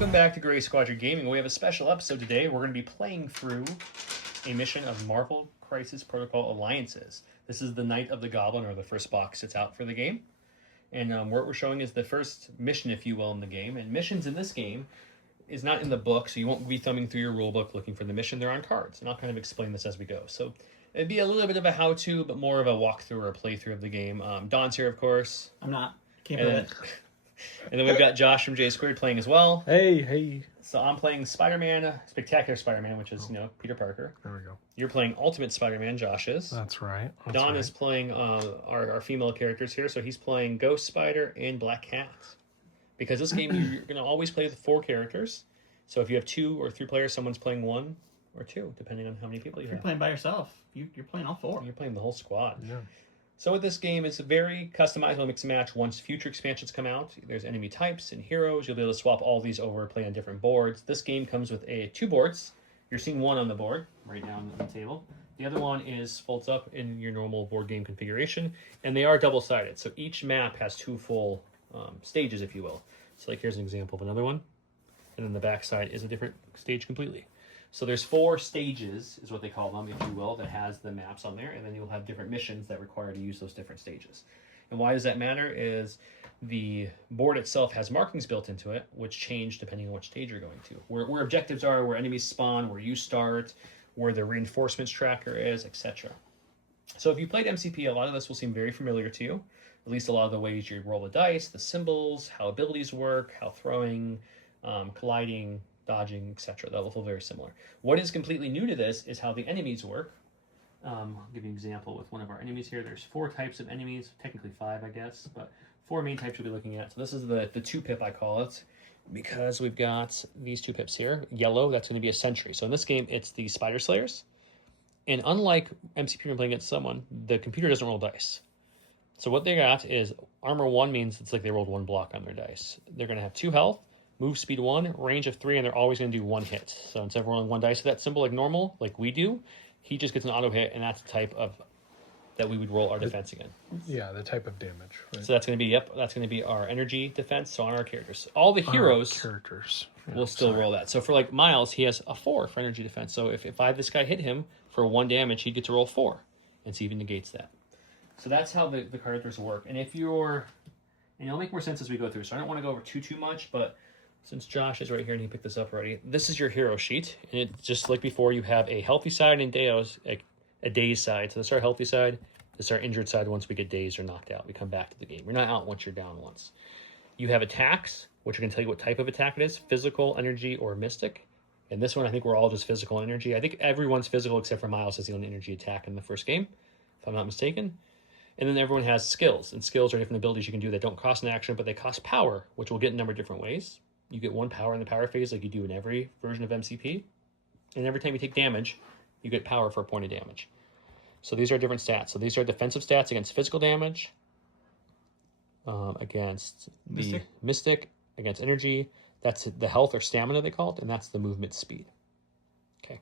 Welcome back to Gray Squadron Gaming. We have a special episode today. We're going to be playing through a mission of Marvel Crisis Protocol Alliances. This is the Night of the Goblin, or the first box that's out for the game. And what we're showing is the first mission, if you will, in the game. And missions in this game is not in the book, so you won't be thumbing through your rule book looking for the mission. They're on cards, and I'll kind of explain this as we go. So it'd be a little bit of a how-to, but more of a walkthrough or a playthrough of the game. Don's here, of course. I'm not. Can't prove it. And then we've got Josh from J Squared playing as well. Hey. So I'm playing Spider-Man, Spectacular Spider-Man, which is, Peter Parker. There we go. You're playing Ultimate Spider-Man, Josh is. That's right. Don is playing our female characters here, so he's playing Ghost Spider and Black Cat. Because this game, you're going to always play with 4 characters. So if you have 2 or 3 players, someone's playing 1 or 2, depending on how many people you have. You're playing by yourself. You're playing all 4. You're playing the whole squad. Yeah. So with this game, it's very customizable mix and match. Once future expansions come out, there's enemy types and heroes. You'll be able to swap all these over, play on different boards. This game comes with 2 boards. You're seeing one on the board, right now on the table. The other one folds up in your normal board game configuration, and they are double-sided. So each map has 2 full stages, if you will. So like here's an example of another one, and then the back side is a different stage completely. So there's 4 stages, is what they call them, if you will, that has the maps on there, and then you'll have different missions that require to use those different stages. And why does that matter is the board itself has markings built into it, which change depending on which stage you're going to. Where objectives are, where enemies spawn, where you start, where the reinforcements tracker is, etc. So if you played MCP, a lot of this will seem very familiar to you, at least a lot of the ways you roll the dice, the symbols, how abilities work, how throwing, colliding, dodging, etc. That will feel very similar. What is completely new to this is how the enemies work. I'll give you an example with one of our enemies here. There's 4 types of enemies, technically 5, I guess, but 4 main types we'll be looking at. So this is the 2-pip, I call it, because we've got these 2 pips here. Yellow, that's going to be a sentry. So in this game, it's the Spider Slayers. And unlike MCP when playing against someone, the computer doesn't roll dice. So what they got is armor 1 means it's like they rolled 1 block on their dice. They're going to have 2 health, move speed 1, range of 3, and they're always going to do 1 hit. So instead of rolling 1 dice of that symbol like normal, like we do, he just gets an auto hit, and that's the type of that we would roll our defense again. Yeah, the type of damage. Right? So that's going to be that's going to be our energy defense. So on our characters, all the heroes will still roll that. So for like Miles, he has a 4 for energy defense. So if I have this guy hit him for 1 damage, he'd get to roll 4, and so even negates that. So that's how the characters work. And it'll make more sense as we go through. So I don't want to go over too much, but since Josh is right here and he picked this up already, this is your hero sheet. And it's just like before, you have a healthy side and a dazed side. So this is our healthy side. This is our injured side once we get dazed or knocked out. We come back to the game. We're not out once you're down once. You have attacks, which are going to tell you what type of attack it is, physical, energy, or mystic. And this one, I think we're all just physical energy. I think everyone's physical except for Miles has the only energy attack in the first game, if I'm not mistaken. And then everyone has skills. And skills are different abilities you can do that don't cost an action, but they cost power, which we'll get in a number of different ways. You get 1 power in the power phase like you do in every version of MCP. And every time you take damage, you get power for a point of damage. So these are different stats. So these are defensive stats against physical damage, against the mystic, against energy. That's the health or stamina, they call it, and that's the movement speed. Okay.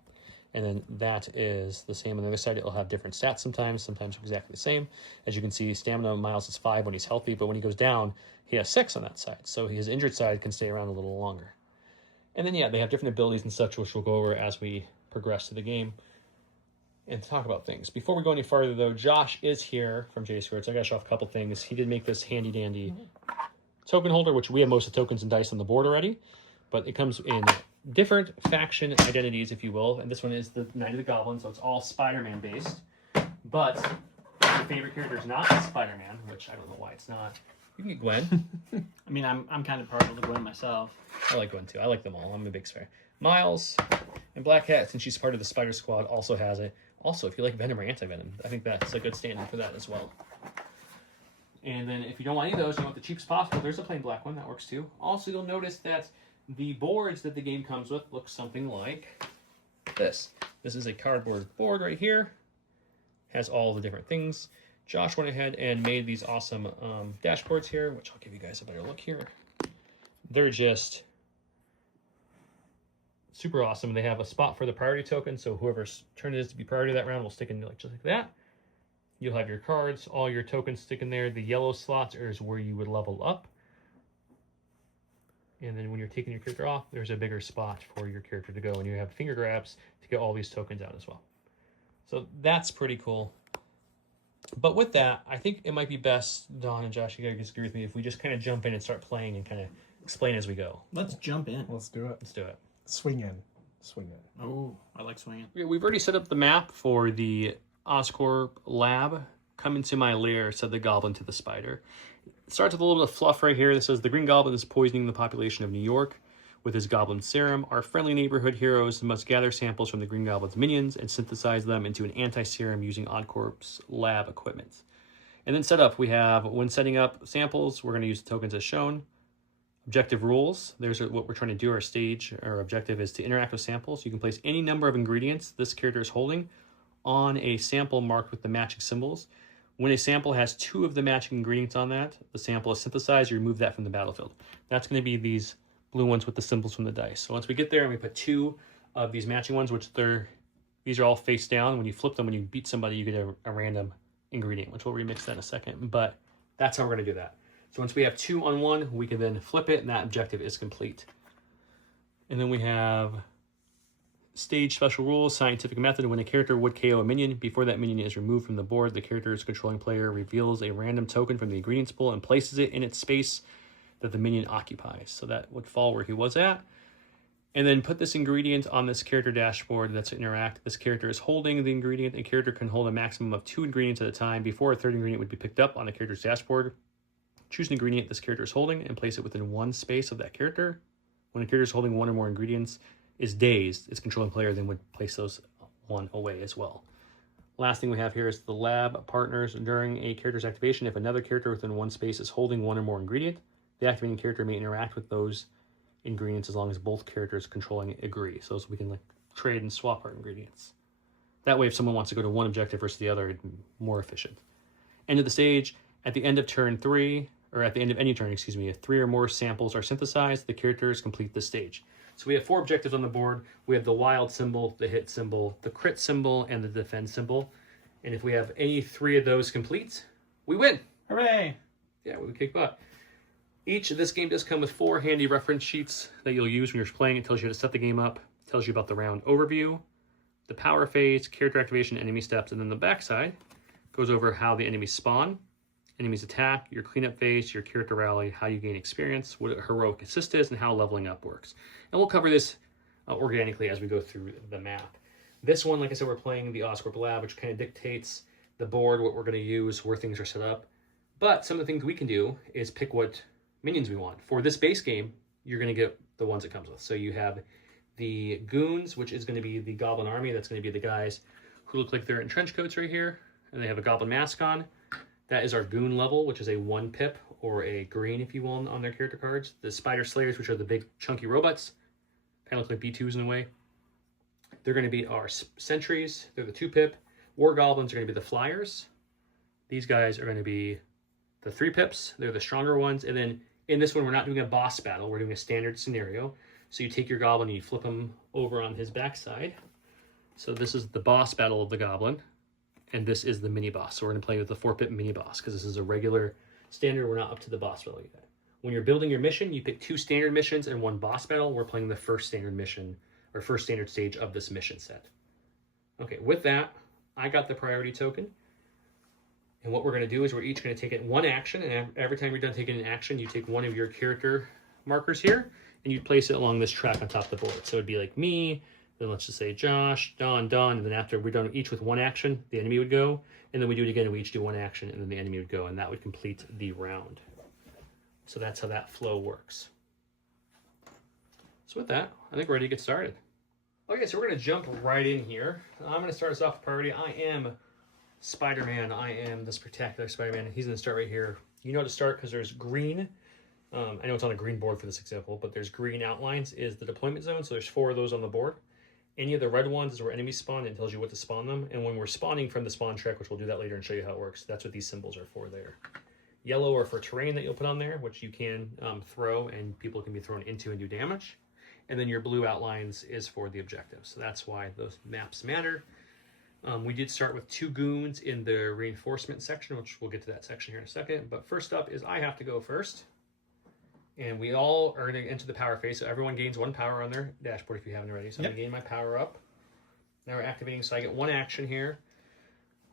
And then that is the same on the other side. It'll have different stats sometimes exactly the same. As you can see, stamina of Miles is 5 when he's healthy, but when he goes down, he has 6 on that side. So his injured side can stay around a little longer. And then, they have different abilities and such, which we'll go over as we progress through the game and talk about things. Before we go any farther, though, Josh is here from J Squared, so I got to show off a couple things. He did make this handy-dandy token holder, which we have most of the tokens and dice on the board already, but it comes in different faction identities, if you will, and this one is the Night of the Goblin, so it's all Spider-Man based, but your favorite character is not Spider-Man, which I don't know why it's not. You can get Gwen. I mean, I'm kind of partial to Gwen myself. I like Gwen too. I like them all. I'm a big fan. Miles and Black Cat, since she's part of the Spider Squad, also has it. Also, if you like Venom or Anti-Venom, I think that's a good stand-in for that as well. And then if you don't want any of those, you want the cheapest possible, there's a plain black one. That works too. Also, you'll notice that the boards that the game comes with look something like this. This is a cardboard board right here. Has all the different things. Josh went ahead and made these awesome dashboards here, which I'll give you guys a better look here. They're just super awesome. They have a spot for the priority token, so whoever's turn it is to be priority that round will stick in just like that. You'll have your cards, all your tokens stick in there. The yellow slots is where you would level up. And then when you're taking your character off, there's a bigger spot for your character to go, and you have finger grabs to get all these tokens out as well. So that's pretty cool. But with that, I think it might be best, Don and Josh, you guys agree with me, if we just kind of jump in and start playing and kind of explain as we go. Let's jump in. Let's do it. Let's do it. Swing in. Swing in. Oh, I like swinging. We've already set up the map for the Oscorp lab. Come into my lair, said the goblin to the spider. It starts with a little bit of fluff right here that says the Green Goblin is poisoning the population of New York with his goblin serum. Our friendly neighborhood heroes must gather samples from the Green Goblin's minions and synthesize them into an anti-serum using Oscorp's lab equipment. And then set up, we have, when setting up samples, we're going to use the tokens as shown. Objective rules, there's what we're trying to do. Our objective is to interact with samples. You can place any number of ingredients this character is holding on a sample marked with the matching symbols. When a sample has 2 of the matching ingredients on that, the sample is synthesized, you remove that from the battlefield. That's going to be these blue ones with the symbols from the dice. So once we get there and we put 2 of these matching ones, these are all face down. When you flip them, when you beat somebody, you get a random ingredient, which we'll remix that in a second. But that's how we're going to do that. So once we have 2 on one, we can then flip it, and that objective is complete. And then we have stage special rules, scientific method. When a character would KO a minion, before that minion is removed from the board, the character's controlling player reveals a random token from the ingredients pool and places it in its space that the minion occupies. So that would fall where he was at. And then put this ingredient on this character dashboard that's interact. This character is holding the ingredient. A character can hold a maximum of 2 ingredients at a time. Before a 3rd ingredient would be picked up on the character's dashboard, choose an ingredient this character is holding and place it within one space of that character. When a character is holding 1 or more ingredients is dazed, its controlling player then would place those 1 away as well. Last thing we have here is the lab partners. During a character's activation, if another character within one space is holding 1 or more ingredient, the activating character may interact with those ingredients as long as both characters controlling agree. So we can trade and swap our ingredients. That way, if someone wants to go to one objective versus the other, it'd be more efficient. End of the stage. At the end of turn 3, or at the end of any turn, excuse me, if 3 or more samples are synthesized, the characters complete this stage. So we have 4 objectives on the board. We have the wild symbol, the hit symbol, the crit symbol, and the defend symbol. And if we have any 3 of those complete, we win. Hooray! Yeah, we kick butt. This game does come with 4 handy reference sheets that you'll use when you're playing. It tells you how to set the game up, it tells you about the round overview, the power phase, character activation, enemy steps, and then the backside goes over how the enemies spawn, enemies attack, your cleanup phase, your character rally, how you gain experience, what a heroic assist is, and how leveling up works. And we'll cover this organically as we go through the map. This one, like I said, we're playing the Oscorp Lab, which kind of dictates the board, what we're going to use, where things are set up. But some of the things we can do is pick what minions we want. For this base game, you're going to get the ones it comes with. So you have the goons, which is going to be the goblin army. That's going to be the guys who look like they're in trench coats right here, and they have a goblin mask on. That is our goon level, which is a 1 pip or a green, if you will, on their character cards. The spider slayers, which are the big chunky robots, kind of look like B2s in a way. They're going to be our sentries. They're the 2 pip. War goblins are going to be the flyers. These guys are going to be the 3 pips. They're the stronger ones. And then in this one, we're not doing a boss battle. We're doing a standard scenario. So you take your goblin and you flip him over on his backside. So this is the boss battle of the goblin. And this is the mini boss. So we're going to play with the 4-pip mini boss because this is a regular standard. We're not up to the boss battle yet. When you're building your mission, you pick 2 standard missions and 1 boss battle. We're playing the first standard mission or first standard stage of this mission set. Okay, with that, I got the priority token. And what we're going to do is we're each going to take it 1 action. And every time you're done taking an action, you take 1 of your character markers here and you place it along this track on top of the board. So it'd be like me. Then let's just say Josh, Don, and then after we're done each with 1 action, the enemy would go, and then we do it again, and we each do 1 action, and then the enemy would go, and that would complete the round. So that's how that flow works. So with that, I think we're ready to get started. Okay, so we're going to jump right in here. I'm going to start us off with priority. I am Spider-Man. I am the spectacular Spider-Man. He's going to start right here. You know how to start because there's green. I know it's on a green board for this example, but there's green outlines is the deployment zone, so there's 4 of those on the board. Any of the red ones is where enemies spawn and it tells you what to spawn them. And when we're spawning from the spawn track, which we'll do that later and show you how it works, that's what these symbols are for there. Yellow are for terrain that you'll put on there, which you can throw and people can be thrown into and do damage. And then your blue outlines is for the objectives. So that's why those maps matter. We did start with 2 goons in the reinforcement section, which we'll get to that section here in a second. But first up is I have to go first. And we all are going to enter the power phase, so everyone gains 1 power on their dashboard if you haven't already. So I'm going to gain my power up. Now we're activating, so I get 1 action here.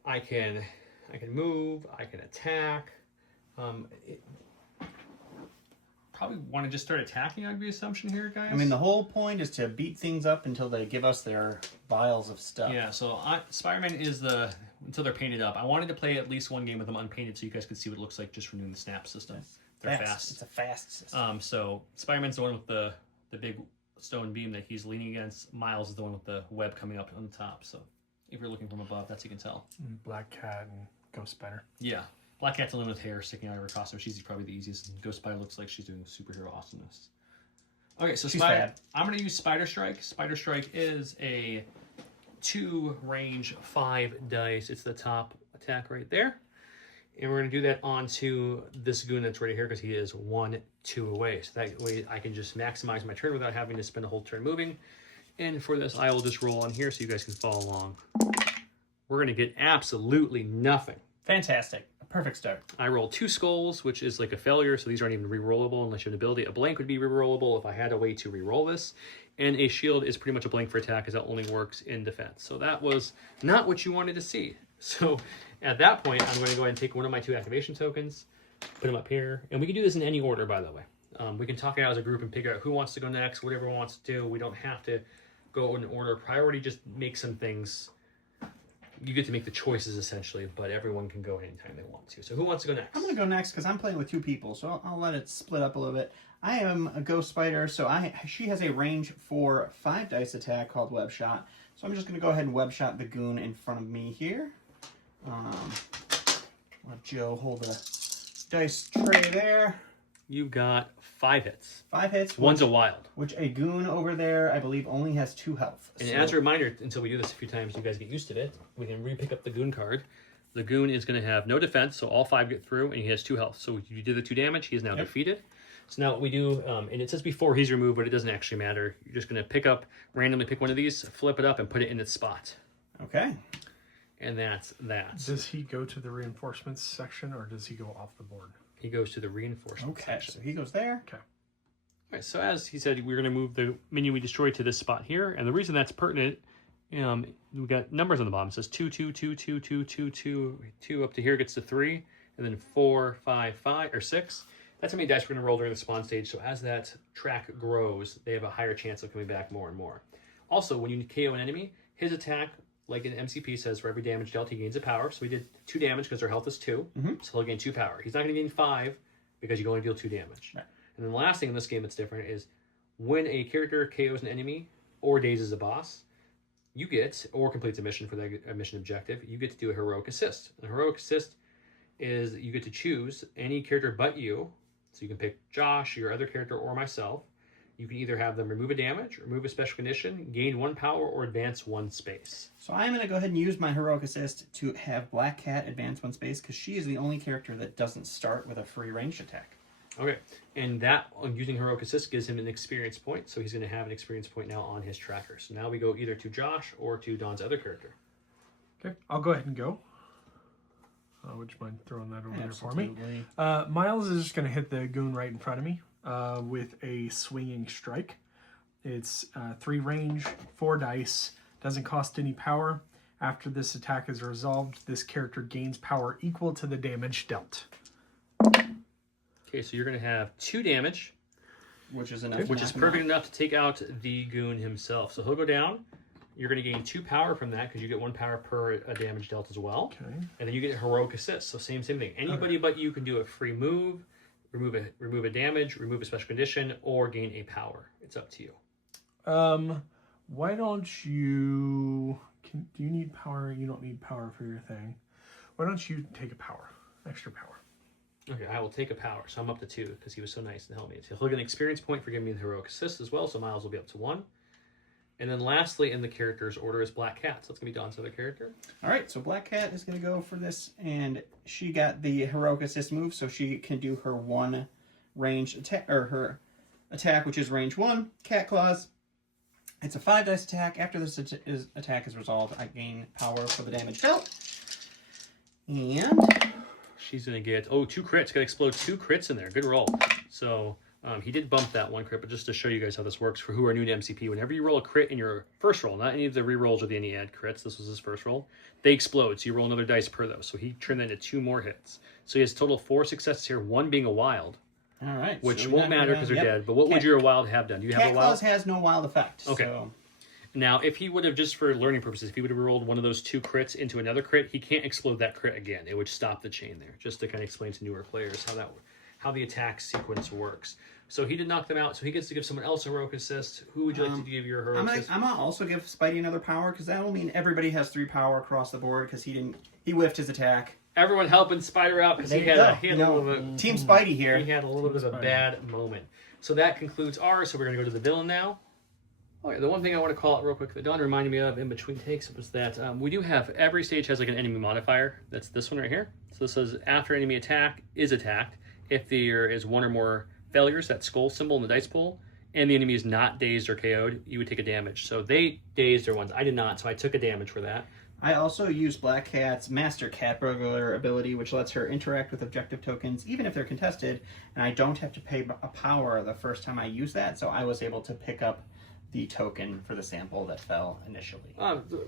I can move, I can attack. Probably want to just start attacking, I'd be assumption here, guys. I mean, the whole point is to beat things up until they give us their vials of stuff. Yeah, so Spider-Man is until they're painted up. I wanted to play at least 1 game with them unpainted so you guys could see what it looks like just from doing the snap system. They're fast. It's a fast system. So Spider-Man's the one with the big stone beam that he's leaning against. Miles is the one with the web coming up on the top. So if you're looking from above, that's how you can tell. Black Cat and Ghost Spider. Yeah. Black Cat's the one with hair sticking out of her costume. She's probably the easiest. And Ghost Spider looks like she's doing superhero awesomeness. Okay, so I'm going to use Spider Strike. Spider Strike is a 2 range 5 dice. It's the top attack right there. And we're going to do that onto this goon that's right here because he is 1-2 away. So that way I can just maximize my turn without having to spend a whole turn moving. And for this, I will just roll on here so you guys can follow along. We're going to get absolutely nothing. Fantastic. A perfect start. I rolled 2 skulls, which is like a failure, so these aren't even re-rollable unless you have an ability. A blank would be re-rollable if I had a way to re-roll this. And a shield is pretty much a blank for attack, as that only works in defense. So that was not what you wanted to see. So at that point, I'm going to go ahead and take one of my 2 activation tokens, put them up here. And we can do this in any order, by the way. We can talk it out as a group and figure out who wants to go next, what everyone wants to do. We don't have to go in order. Priority, just make some things. You get to make the choices, essentially, but everyone can go anytime they want to. So who wants to go next? I'm going to go next because I'm playing with 2 people, so I'll let it split up a little bit. I am a Ghost Spider, so she has a range for 5 dice attack called Web Shot. So I'm just going to go ahead and Web Shot the goon in front of me here. Let Joe hold the dice tray there. You've got 5 hits. 5 hits. One's a wild. Which a goon over there, I believe, only has 2 health. And as a reminder, until we do this a few times, you guys get used to it. We can re-pick up the goon card. The goon is going to have no defense, so all 5 get through, and he has 2 health. So you did the 2 damage. He is now defeated. So now what we do, and it says before he's removed, but it doesn't actually matter. You're just going to randomly pick one of these, flip it up, and put it in its spot. Okay. And that's that. Does he go to the reinforcements section, or does he go off the board? He goes to the reinforcement section. So he goes there. Okay. All right, so as he said, we're going to move the minion we destroyed to this spot here. And the reason that's pertinent, we got numbers on the bottom. It says 2, 2, 2, 2, 2, 2, 2, 2 up to here gets to 3, and then 4, 5, 5, or 6. That's how many dice we're going to roll during the spawn stage. So as that track grows, they have a higher chance of coming back more and more. Also, when you KO an enemy, his attack, like an MCP says, for every damage dealt, he gains a power. So we did 2 damage because their health is 2. So he'll gain 2 power. He's not going to gain 5 because you can only deal 2 damage. Right. And then the last thing in this game that's different is when a character KOs an enemy or dazes a boss, you get, or completes a mission for the mission objective, you get to do a heroic assist. A heroic assist is you get to choose any character but you. So you can pick Josh, your other character, or myself. You can either have them remove a damage, remove a special condition, gain 1 power, or advance 1 space. So I'm going to go ahead and use my heroic assist to have Black Cat advance 1 space because she is the only character that doesn't start with a free ranged attack. Okay, and that, using heroic assist, gives him an experience point, so he's going to have an experience point now on his tracker. So now we go either to Josh or to Don's other character. Okay, I'll go ahead and go. Would you mind throwing that over there for me? Absolutely. Miles is just going to hit the goon right in front of me with a swinging strike. It's 3 range, 4 dice, doesn't cost any power. After this attack is resolved, this character gains power equal to the damage dealt. Okay, so you're going to have 2 damage, Which is enough. which is perfect enough to take out the goon himself. So he'll go down. You're going to gain 2 power from that because you get 1 power per a damage dealt as well. Okay. And then you get heroic assist. So same thing. Anybody but you can do a free move, remove a damage, remove a special condition, or gain a power. It's up to you. Why don't you... do you need power? You don't need power for your thing. Why don't you take a power? Extra power. Okay, I will take a power. So I'm up to 2 because he was so nice and helped me. So he'll get an experience point for giving me the heroic assist as well. So Miles will be up to 1. And then lastly in the character's order is Black Cat. So that's going to be Don's other character. All right, so Black Cat is going to go for this, and she got the heroic assist move, so she can do her 1 range attack, or her attack, which is range 1, Cat Claws. It's a 5 dice attack. After this attack is resolved, I gain power for the damage dealt. And she's going to get, 2 crits. Got to explode 2 crits in there. Good roll. So He did bump that one crit, but just to show you guys how this works for who are new to MCP, whenever you roll a crit in your first roll, not any of the rerolls or any add crits, this was his first roll, they explode. So you roll another dice per those. So he turned that into 2 more hits. So he has total 4 successes here, 1 being a wild. All right. Which so won't matter because they're dead. But what would your wild have done? Do you have a wild? Claws has no wild effect. Okay. So. Now, if he would have, just for learning purposes, if he would have rolled one of those 2 crits into another crit, he can't explode that crit again. It would stop the chain there. Just to kind of explain to newer players how the attack sequence works. So he did knock them out, so he gets to give someone else a heroic assist. Who would you like to give your heroic assist? I'm gonna also give Spidey another power, because that will mean everybody has 3 power across the board, because he whiffed his attack. Everyone helping Spider out, because he had a little bit. Team Spidey here. He had a little bit of a bad moment. So that concludes ours. So we're gonna go to the villain now. Oh yeah, the one thing I want to call out real quick that Don reminded me of in between takes was that we do have, every stage has like an enemy modifier. That's this one right here. So this says after enemy attack is attacked, if there is 1 or more failures, that skull symbol in the dice pool, and the enemy is not dazed or KO'd, you would take a damage. So they dazed their ones. I did not, so I took a damage for that. I also use Black Cat's Master Cat Burglar ability, which lets her interact with objective tokens, even if they're contested, and I don't have to pay a power the first time I use that, so I was able to pick up the token for the sample that fell initially.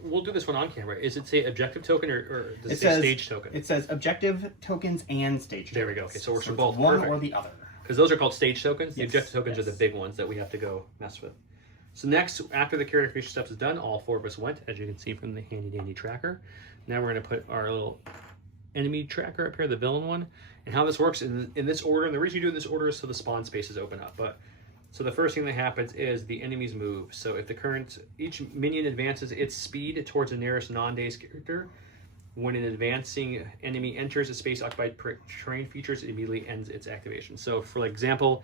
We'll do this one on camera. Is it say objective token or does it say stage token? It says objective tokens and stage tokens. There we go. Okay, so we're both one or the other. Because those are called stage tokens. The Yes, objective tokens are the big ones that we have to go mess with. So next, after the character creation steps is done, all 4 of us went, as you can see from the handy dandy tracker. Now we're going to put our little enemy tracker up here, the villain one. And how this works in this order, and the reason you do it in this order is so the spawn spaces open up. So the first thing that happens is the enemies move. So if each minion advances its speed towards the nearest non-dazed character, when an advancing enemy enters a space occupied per terrain features, it immediately ends its activation. So for example,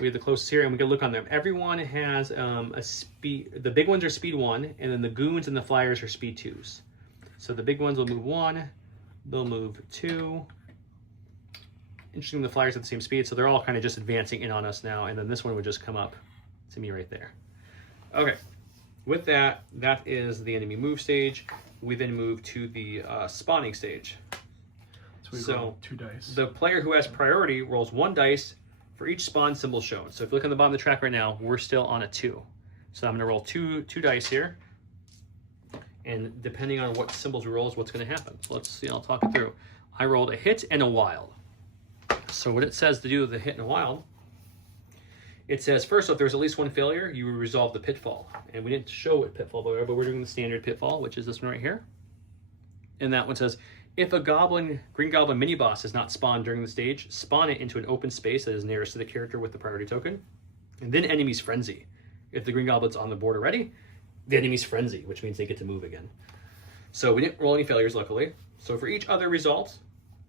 we have the closest here, and we can look on them. Everyone has a speed. The big ones are speed 1, and then the goons and the flyers are speed 2s. So the big ones will move 1, they'll move 2. Interesting, the flyers at the same speed, so they're all kind of just advancing in on us now, and then this one would just come up to me right there. Okay, with that is the enemy move stage. We then move to the spawning stage. So we roll 2 dice. The player who has priority rolls 1 dice for each spawn symbol shown. So if you look on the bottom of the track right now, we're still on a 2. So I'm going to roll two dice here, and depending on what symbols we roll is what's going to happen. So let's see, I'll talk it through. I rolled a hit and a wild. So what it says to do with the hit and a wild, it says first, if there's at least 1 failure, you resolve the pitfall. And we didn't show what pitfall we are, but we're doing the standard pitfall, which is this one right here. And that one says, if a green goblin mini boss is not spawned during the stage, spawn it into an open space that is nearest to the character with the priority token. And then enemy's frenzy. If the green goblin's on the board already, the enemy's frenzy, which means they get to move again. So we didn't roll any failures, luckily. So for each other result,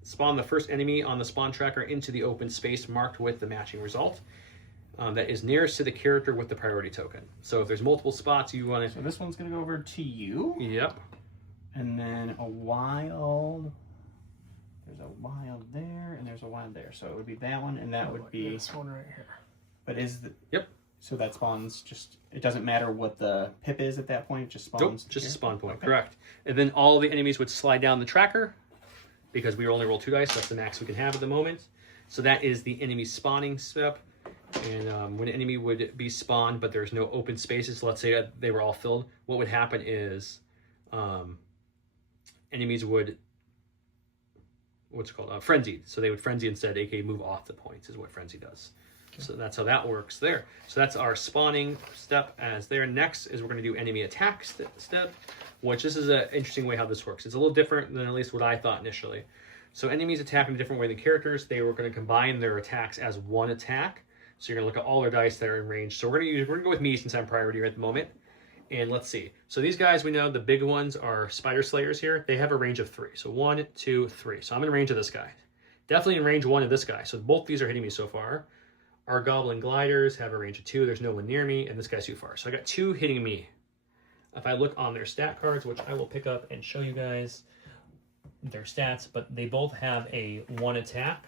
spawn the first enemy on the spawn tracker into the open space marked with the matching result that is nearest to the character with the priority token. So if there's multiple spots you want to... So this one's going to go over to you. Yep. And then a wild... There's a wild there, and there's a wild there. So it would be that one, and that would be... This one right here. But is the... Yep. So that spawns just... It doesn't matter what the pip is at that point, it just spawns... Nope, just a spawn point, okay. Correct. And then all the enemies would slide down the tracker, because we only roll 2 dice, that's the max we can have at the moment. So that is the enemy spawning step. And when an enemy would be spawned, but there's no open spaces, let's say they were all filled, what would happen is enemies would, frenzied. So they would frenzy instead, aka move off the points is what frenzy does. Okay. So that's how that works there. So that's our spawning step as there. Next is we're going to do enemy attack step, which this is an interesting way how this works. It's a little different than at least what I thought initially. So enemies attack in a different way than characters. They were going to combine their attacks as 1 attack. So you're going to look at all their dice that are in range. So we're going to go with me since I'm priority at the moment. And let's see. So these guys, we know the big ones are Spider Slayers here. They have a range of 3. So 1, 2, 3. So I'm in range of this guy. Definitely in range 1 of this guy. So both these are hitting me so far. Our Goblin Gliders have a range of 2. There's no one near me. And this guy's too far. So I got 2 hitting me. If I look on their stat cards, which I will pick up and show you guys their stats, but they both have a 1 attack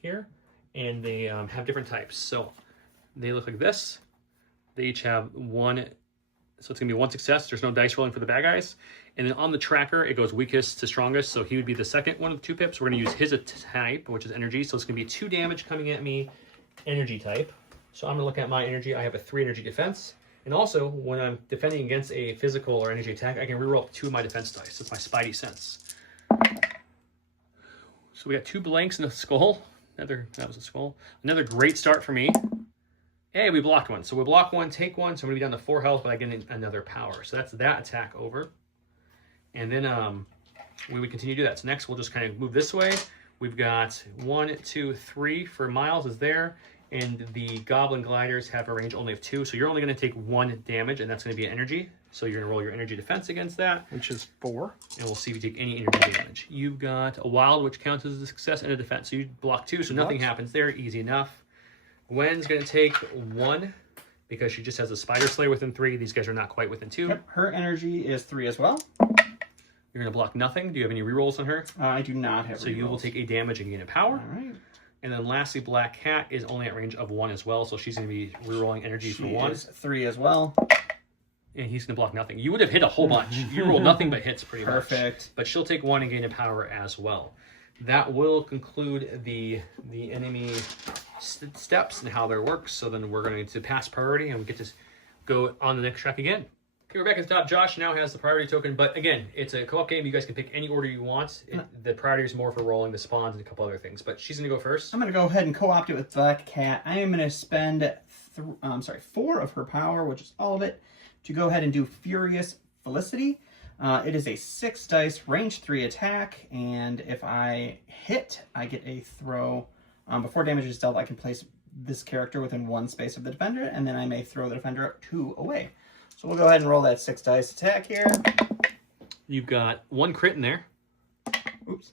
here. And they have different types. So they look like this. They each have 1, so it's going to be 1 success. There's no dice rolling for the bad guys. And then on the tracker, it goes weakest to strongest. So he would be the second one of the 2 pips. We're going to use his type, which is energy. So it's going to be 2 damage coming at me energy type. So I'm going to look at my energy. I have a 3 energy defense. And also, when I'm defending against a physical or energy attack, I can reroll up 2 of my defense dice. That's my Spidey sense. So we got 2 blanks in the skull. That was a skull. Another great start for me. Hey, we blocked one. So we block one, take one. So I'm going to be down to 4 health, but I get another power. So that's that attack over. And then we would continue to do that. So next, we'll just kind of move this way. We've got 1, 2, 3 for Miles is there. And the Goblin Gliders have a range only of 2. So you're only going to take 1 damage, and that's going to be an energy. So you're going to roll your energy defense against that. Which is 4. And we'll see if you take any energy damage. You've got a Wild, which counts as a success, and a defense. So you block 2, so nothing happens there. Easy enough. Gwen's going to take 1 because she just has a Spider Slayer within 3. These guys are not quite within 2. Yep, her energy is 3 as well. You're going to block nothing. Do you have any rerolls on her? I do not have So you will take a damage and gain a power. All right. And then lastly, Black Cat is only at range of 1 as well, so she's going to be rerolling energy for 1. Is 3 as well. And he's going to block nothing. You would have hit a whole bunch. You rolled nothing but hits pretty much. Perfect. But she'll take 1 and gain a power as well. That will conclude the enemy steps and how they work. So then we're going to pass priority and we get to go on the next track again. Okay, we're back at the top. Josh now has the priority token, but again, it's a co-op game. You guys can pick any order you want. The priority is more for rolling the spawns and a couple other things, but she's going to go first. I'm going to go ahead and co-opt it with Black Cat. I am going to spend 4 of her power, which is all of it, to go ahead and do Furious Felicity. It is a 6 dice, range 3 attack, and if I hit, I get a throw. Before damage is dealt, I can place this character within 1 space of the defender, and then I may throw the defender up 2 away. So we'll go ahead and roll that 6 dice attack here. You've got 1 crit in there. Oops.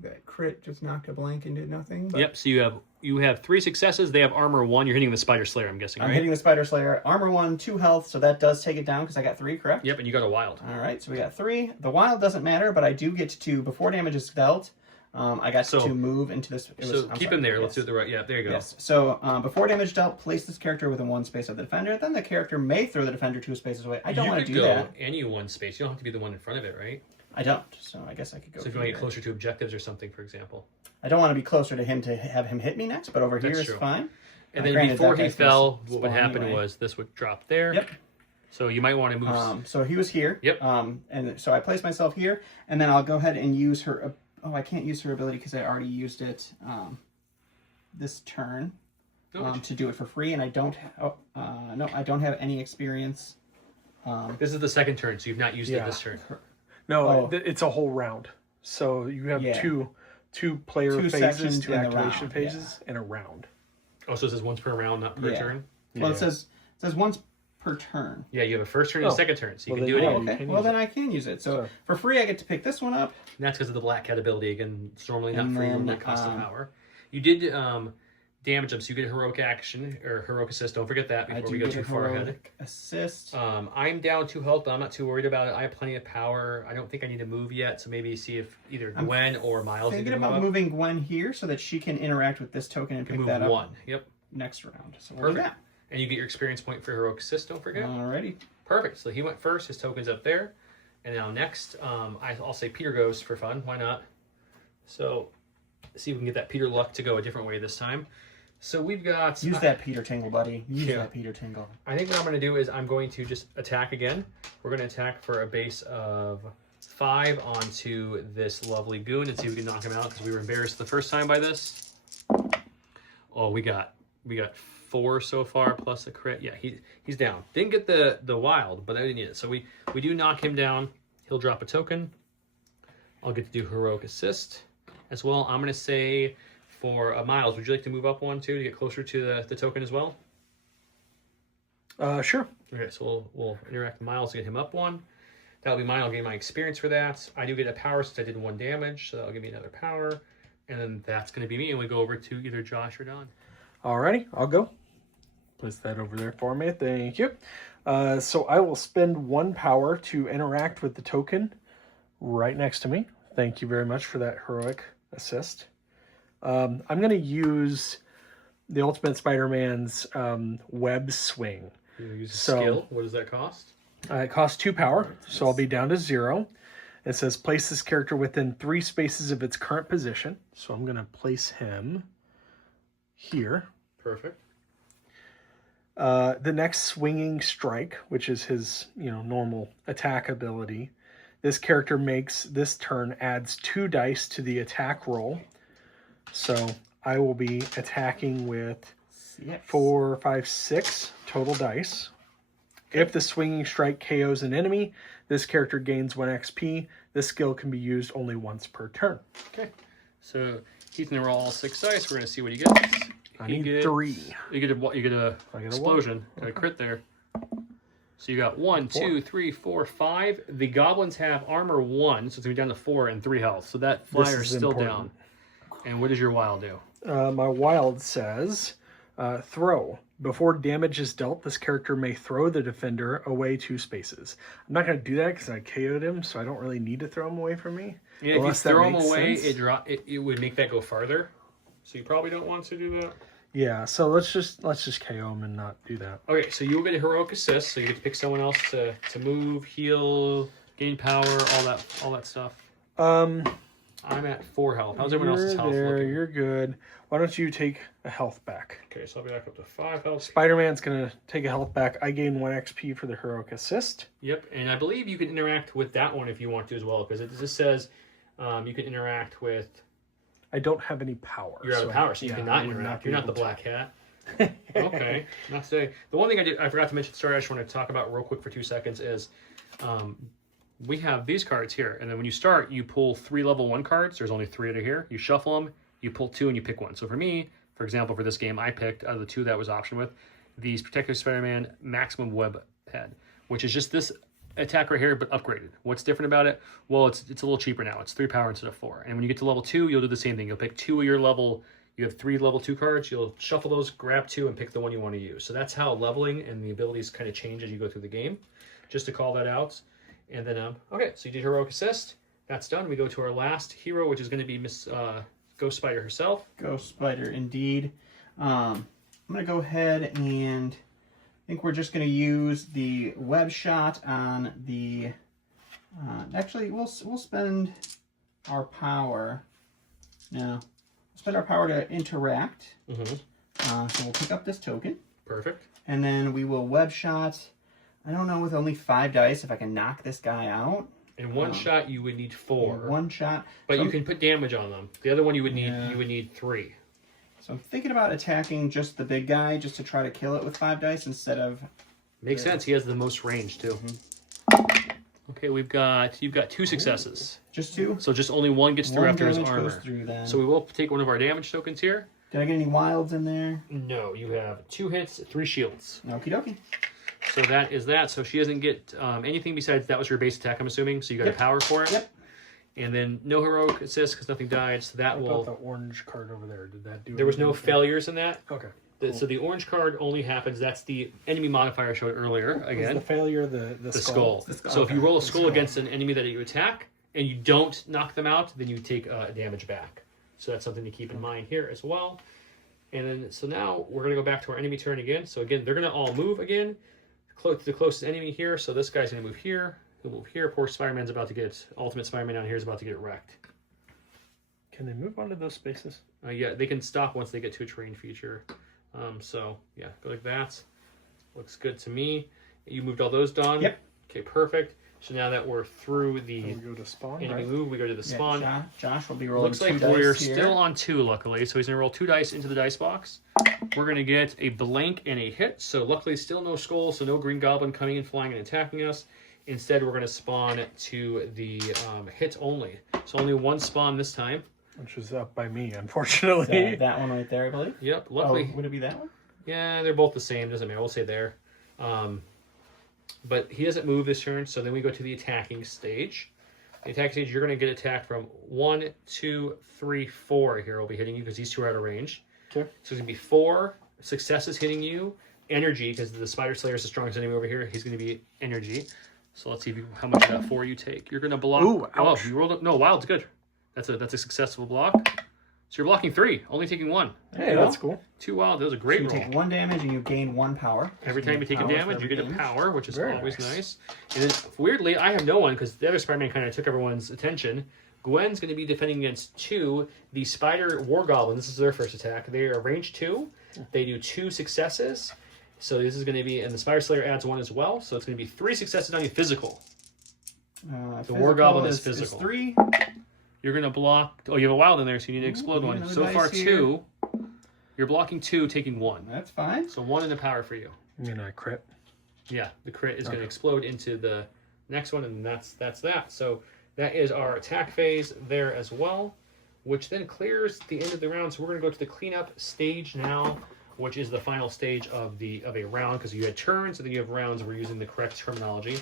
That crit just knocked a blank and did nothing. But... Yep, so you have 3 successes. They have armor 1. You're hitting the Spider Slayer, I'm guessing, right? I'm hitting the Spider Slayer. Armor 1, 2 health, so that does take it down because I got 3, correct? Yep, and you got a wild. All right, so we got 3. The wild doesn't matter, but I do get to, before damage is dealt, I got to move into this. Keep him there. Yes. Let's do it the right. Yeah, there you go. Yes. So before damage dealt, place this character within 1 space of the defender. Then the character may throw the defender 2 spaces away. I don't want to do that. You could go any 1 space. You don't have to be the one in front of it, right? I don't. So I guess I could go. So if you want to get closer to objectives or something, for example. I don't want to be closer to him to have him hit me next, but over here is fine. And then before he fell, what would happen was this would drop there. Yep. So you might want to move. So he was here. Yep. And so I place myself here, and then I'll go ahead and use her. Oh, I can't use her ability because I already used it this turn to do it for free, and I don't. No, I don't have any experience. This is the second turn, so you've not used it this turn. No, it's a whole round. So you have two player phases, 2 activation phases, and a round. Oh, so it says once per round, not per turn? Well, it says once per turn. Yeah, you have a first turn and a second turn, so you can do it. Okay, well then I can use it. So for free, I get to pick this one up. And that's because of the Black Cat ability. Again, it's normally not free when that costs a power. You did damage them, so you get a heroic action or heroic assist. Don't forget that before we go too far ahead. Assist. I'm down 2 health, but I'm not too worried about it. I have plenty of power. I don't think I need to move yet, so maybe see if either Gwen or Miles. Thinking about moving Gwen here so that she can interact with this token and pick that up. 1. Yep. Next round. So we'll do that. And you get your experience point for heroic assist. Don't forget. Alrighty. Perfect. So he went first. His token's up there. And now next, I'll say Peter goes for fun. Why not? So see if we can get that Peter luck to go a different way this time. So we've got... Use that Peter Tingle, buddy. Use that Peter Tingle. I think what I'm going to do is I'm going to just attack again. We're going to attack for a base of 5 onto this lovely goon and see if we can knock him out because we were embarrassed the first time by this. Oh, we got 4 so far plus a crit. Yeah, he's down. Didn't get the wild, but I didn't need it. So we do knock him down. He'll drop a token. I'll get to do heroic assist as well. I'm going to say... For Miles, would you like to move up 1 too to get closer to the token as well? Sure. Okay, so we'll interact with Miles to get him up 1. That'll be mine. I'll gain my experience for that. I do get a power since I did 1 damage, so that'll give me another power. And then that's going to be me, and we go over to either Josh or Don. Alrighty, I'll go. Place that over there for me. Thank you. So I will spend 1 power to interact with the token right next to me. Thank you very much for that heroic assist. I'm going to use the Ultimate Spider-Man's web swing. You use a skill. What does that cost? It costs 2 power, so I'll be down to 0. It says place this character within 3 spaces of its current position. So I'm going to place him here. Perfect. The next swinging strike, which is his normal attack ability, this character makes this turn adds 2 dice to the attack roll. So I will be attacking with 4, 5, 6 total dice. Okay. If the swinging strike KOs an enemy, this character gains 1 XP. This skill can be used only once per turn. Okay. So he's gonna roll all 6 dice. We're gonna see what he gets. I need 3. You get a explosion. Got a crit there. So you got 1, 2, 3, 4, 5. The goblins have armor 1, so it's gonna be down to 4 and 3 health. So that flyer is still down. And what does your wild do? My wild says, throw. Before damage is dealt, this character may throw the defender away 2 spaces. I'm not going to do that because I KO'd him, so I don't really need to throw him away from me. Yeah, if you throw him away, it would make that go farther. So you probably don't want to do that. Yeah, so let's just KO him and not do that. Okay, so you'll get a heroic assist, so you get to pick someone else to move, heal, gain power, all that stuff. I'm at 4 health. How's everyone else's health looking? You're good. Why don't you take a health back? Okay, so I'll be back up to 5 health. Spider-Man's going to take a health back. I gain 1 XP for the heroic assist. Yep, and I believe you can interact with that one if you want to as well, because it just says you can interact with... I don't have any power. You're out of power, so you cannot interact. You're not the Black Hat. Okay, not today. The one thing I forgot to mention at the start, I just want to talk about real quick for 2 seconds is... we have these cards here, and then when you start, you pull 3 level 1 cards. There's only 3 out of here. You shuffle them, you pull 2, and you pick 1. So for me, for example, for this game, I picked, out of the 2 that was optioned with, these Protective Spider-Man Maximum Web Head, which is just this attack right here, but upgraded. What's different about it? Well, it's a little cheaper now. It's 3 power instead of 4. And when you get to level 2, you'll do the same thing. You'll pick 2 of your level... You have 3 level 2 cards. You'll shuffle those, grab 2, and pick the one you want to use. So that's how leveling and the abilities kind of change as you go through the game. Just to call that out. And then, okay, so you did heroic assist. That's done. We go to our last hero, which is going to be Miss Ghost Spider herself. Ghost Spider, indeed. I'm going to go ahead and I think we're just going to use the web shot on the... actually, we'll spend our power. No. Spend our power to interact. So we'll pick up this token. Perfect. And then we will web shot... I don't know with only 5 dice if I can knock this guy out. In one shot, you would need 4. In one shot, but so you can put damage on them. The other one you would need 3. So I'm thinking about attacking just the big guy, just to try to kill it with 5 dice instead of. Makes sense. He has the most range too. Okay, you've got 2 successes. Just 2. So just only 1 gets through after his armor. Goes through then. So we will take one of our damage tokens here. Did I get any wilds in there? No, you have 2 hits, 3 shields. Okie dokie. So that is that. So she doesn't get anything besides that was your base attack, I'm assuming. So you got a power for it. Yep. And then no heroic assist because nothing died. So that will. The orange card over there. Did that do? There was no failures in that. Okay. Cool. So the orange card only happens. That's the enemy modifier I showed earlier. Again. Was the failure the skull? The skull. So if you roll a skull against an enemy that you attack and you don't knock them out, then you take damage back. So that's something to keep in mind here as well. And then so now we're gonna go back to our enemy turn again. So again, they're gonna all move again. The closest enemy here, so this guy's going to move here. He'll move here. Poor Spider-Man's about to get... Ultimate Spider-Man down here is about to get wrecked. Can they move onto those spaces? Yeah, they can stop once they get to a terrain feature. So, yeah, go like that. Looks good to me. You moved all those done? Yep. Okay, perfect. So now that we're through the we go to spawn, enemy move, we go to the spawn. Josh will be rolling Looks like we're still on 2, luckily. So he's going to roll 2 dice into the dice box. We're going to get a blank and a hit. So luckily still no skull, so no green goblin coming and flying and attacking us. Instead, we're going to spawn to the hit only. So only 1 spawn this time. Which is up by me, unfortunately. That one right there, I believe. Yep, luckily. Oh, would it be that one? Yeah, they're both the same. Doesn't matter. We'll say there. But he doesn't move this turn, so then we go to the attacking stage. The attacking stage, you're going to get attacked from 1, 2, 3, 4 here. Will be hitting you because these 2 are out of range. Okay. So it's going to be 4 successes hitting you. Energy, because the Spider Slayer is the strongest enemy over here. He's going to be energy. So let's see how much of that 4 you take. You're going to block. Ooh, ouch. Oh, you rolled. No, wild's good. That's a successful block. So you're blocking 3, only taking 1. Hey, that's cool. 2 wild. That was a great roll. You take 1 damage and you gain 1 power. Every time you take a damage, you get a damage. power, which is Very always nice. And then, weirdly, I have no one because the other Spider-Man kind of took everyone's attention. Gwen's going to be defending against 2, the Spider War Goblin. This is their first attack. They are range 2. They do 2 successes. So this is going to be, and the Spider Slayer adds 1 as well. So it's going to be 3 successes on you physical. The War Goblin is physical. 3. You're going to block. Oh, you have a wild in there, so you need to explode one. So far, here. 2. You're blocking 2, taking 1. That's fine. So 1 in the power for you. You mean I crit? Yeah, the crit is going to explode into the next one, and that's that. So that is our attack phase there as well, which then clears the end of the round. So we're going to go to the cleanup stage now, which is the final stage of a round, because you had turns and then you have rounds. We're using the correct terminology.